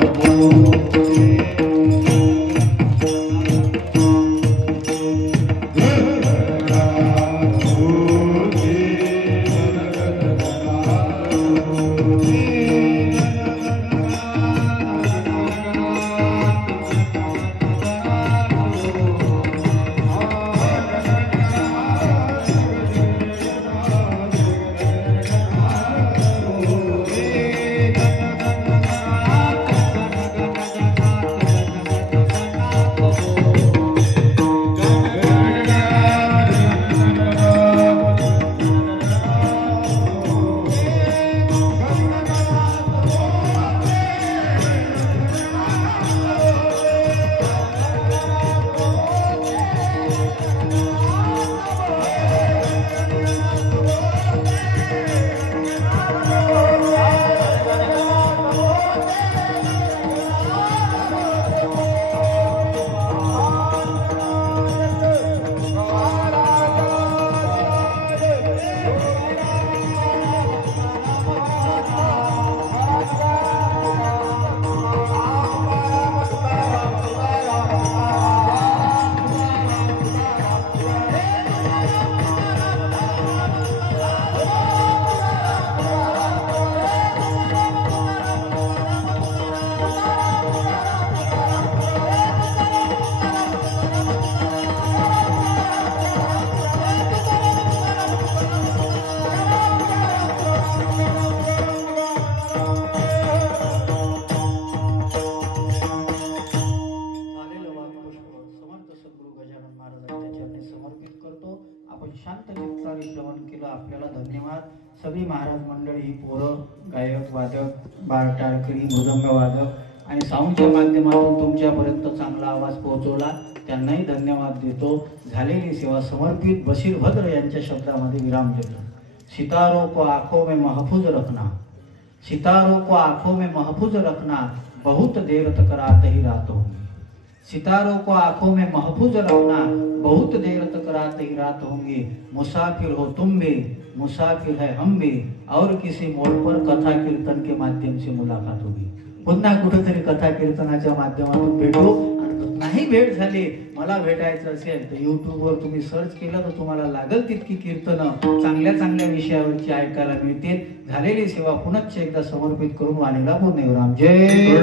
सगळी महाराज मंडळी, पोरं, गायक, वादक, टाळकरी, मृदंग वादक आणि साऊंडच्या माध्यमातून तुमच्यापर्यंत चांगला आवाज पोहोचवला, त्यांनाही धन्यवाद देतो. झालेली सेवा समर्पित बशीर भद्र यांच्या शब्दामध्ये विराम देतो. सितारों को आंखों में महफूज रखना, सितारों को आंखों में महफूज रखना, बहुत देर तक रात ही रात होगी. सितारों को आंखों में महफूज रखना, बहुत देर तक रात ही रात होंगी. मुसाफिर हो तुम भी, मुसाफिर है हम भी, और किसी मोड़ पर कथा कीर्तन के माध्यम से मुलाकात होगी. पुन्हा कुठेतरी कथा कीर्तनाच्या माध्यमातून भेटू आणि नाही भेट झाली, मला भेटायचं असेल तर युट्यूबवर तुम्ही सर्च केलं तर तुम्हाला लागेल तितकी कीर्तनं चांगल्या चांगल्या विषयावरची ऐकायला मिळतील. झालेली सेवा पुनश्च एकदा समर्पित करून वाणीला पूर्ण राम जय.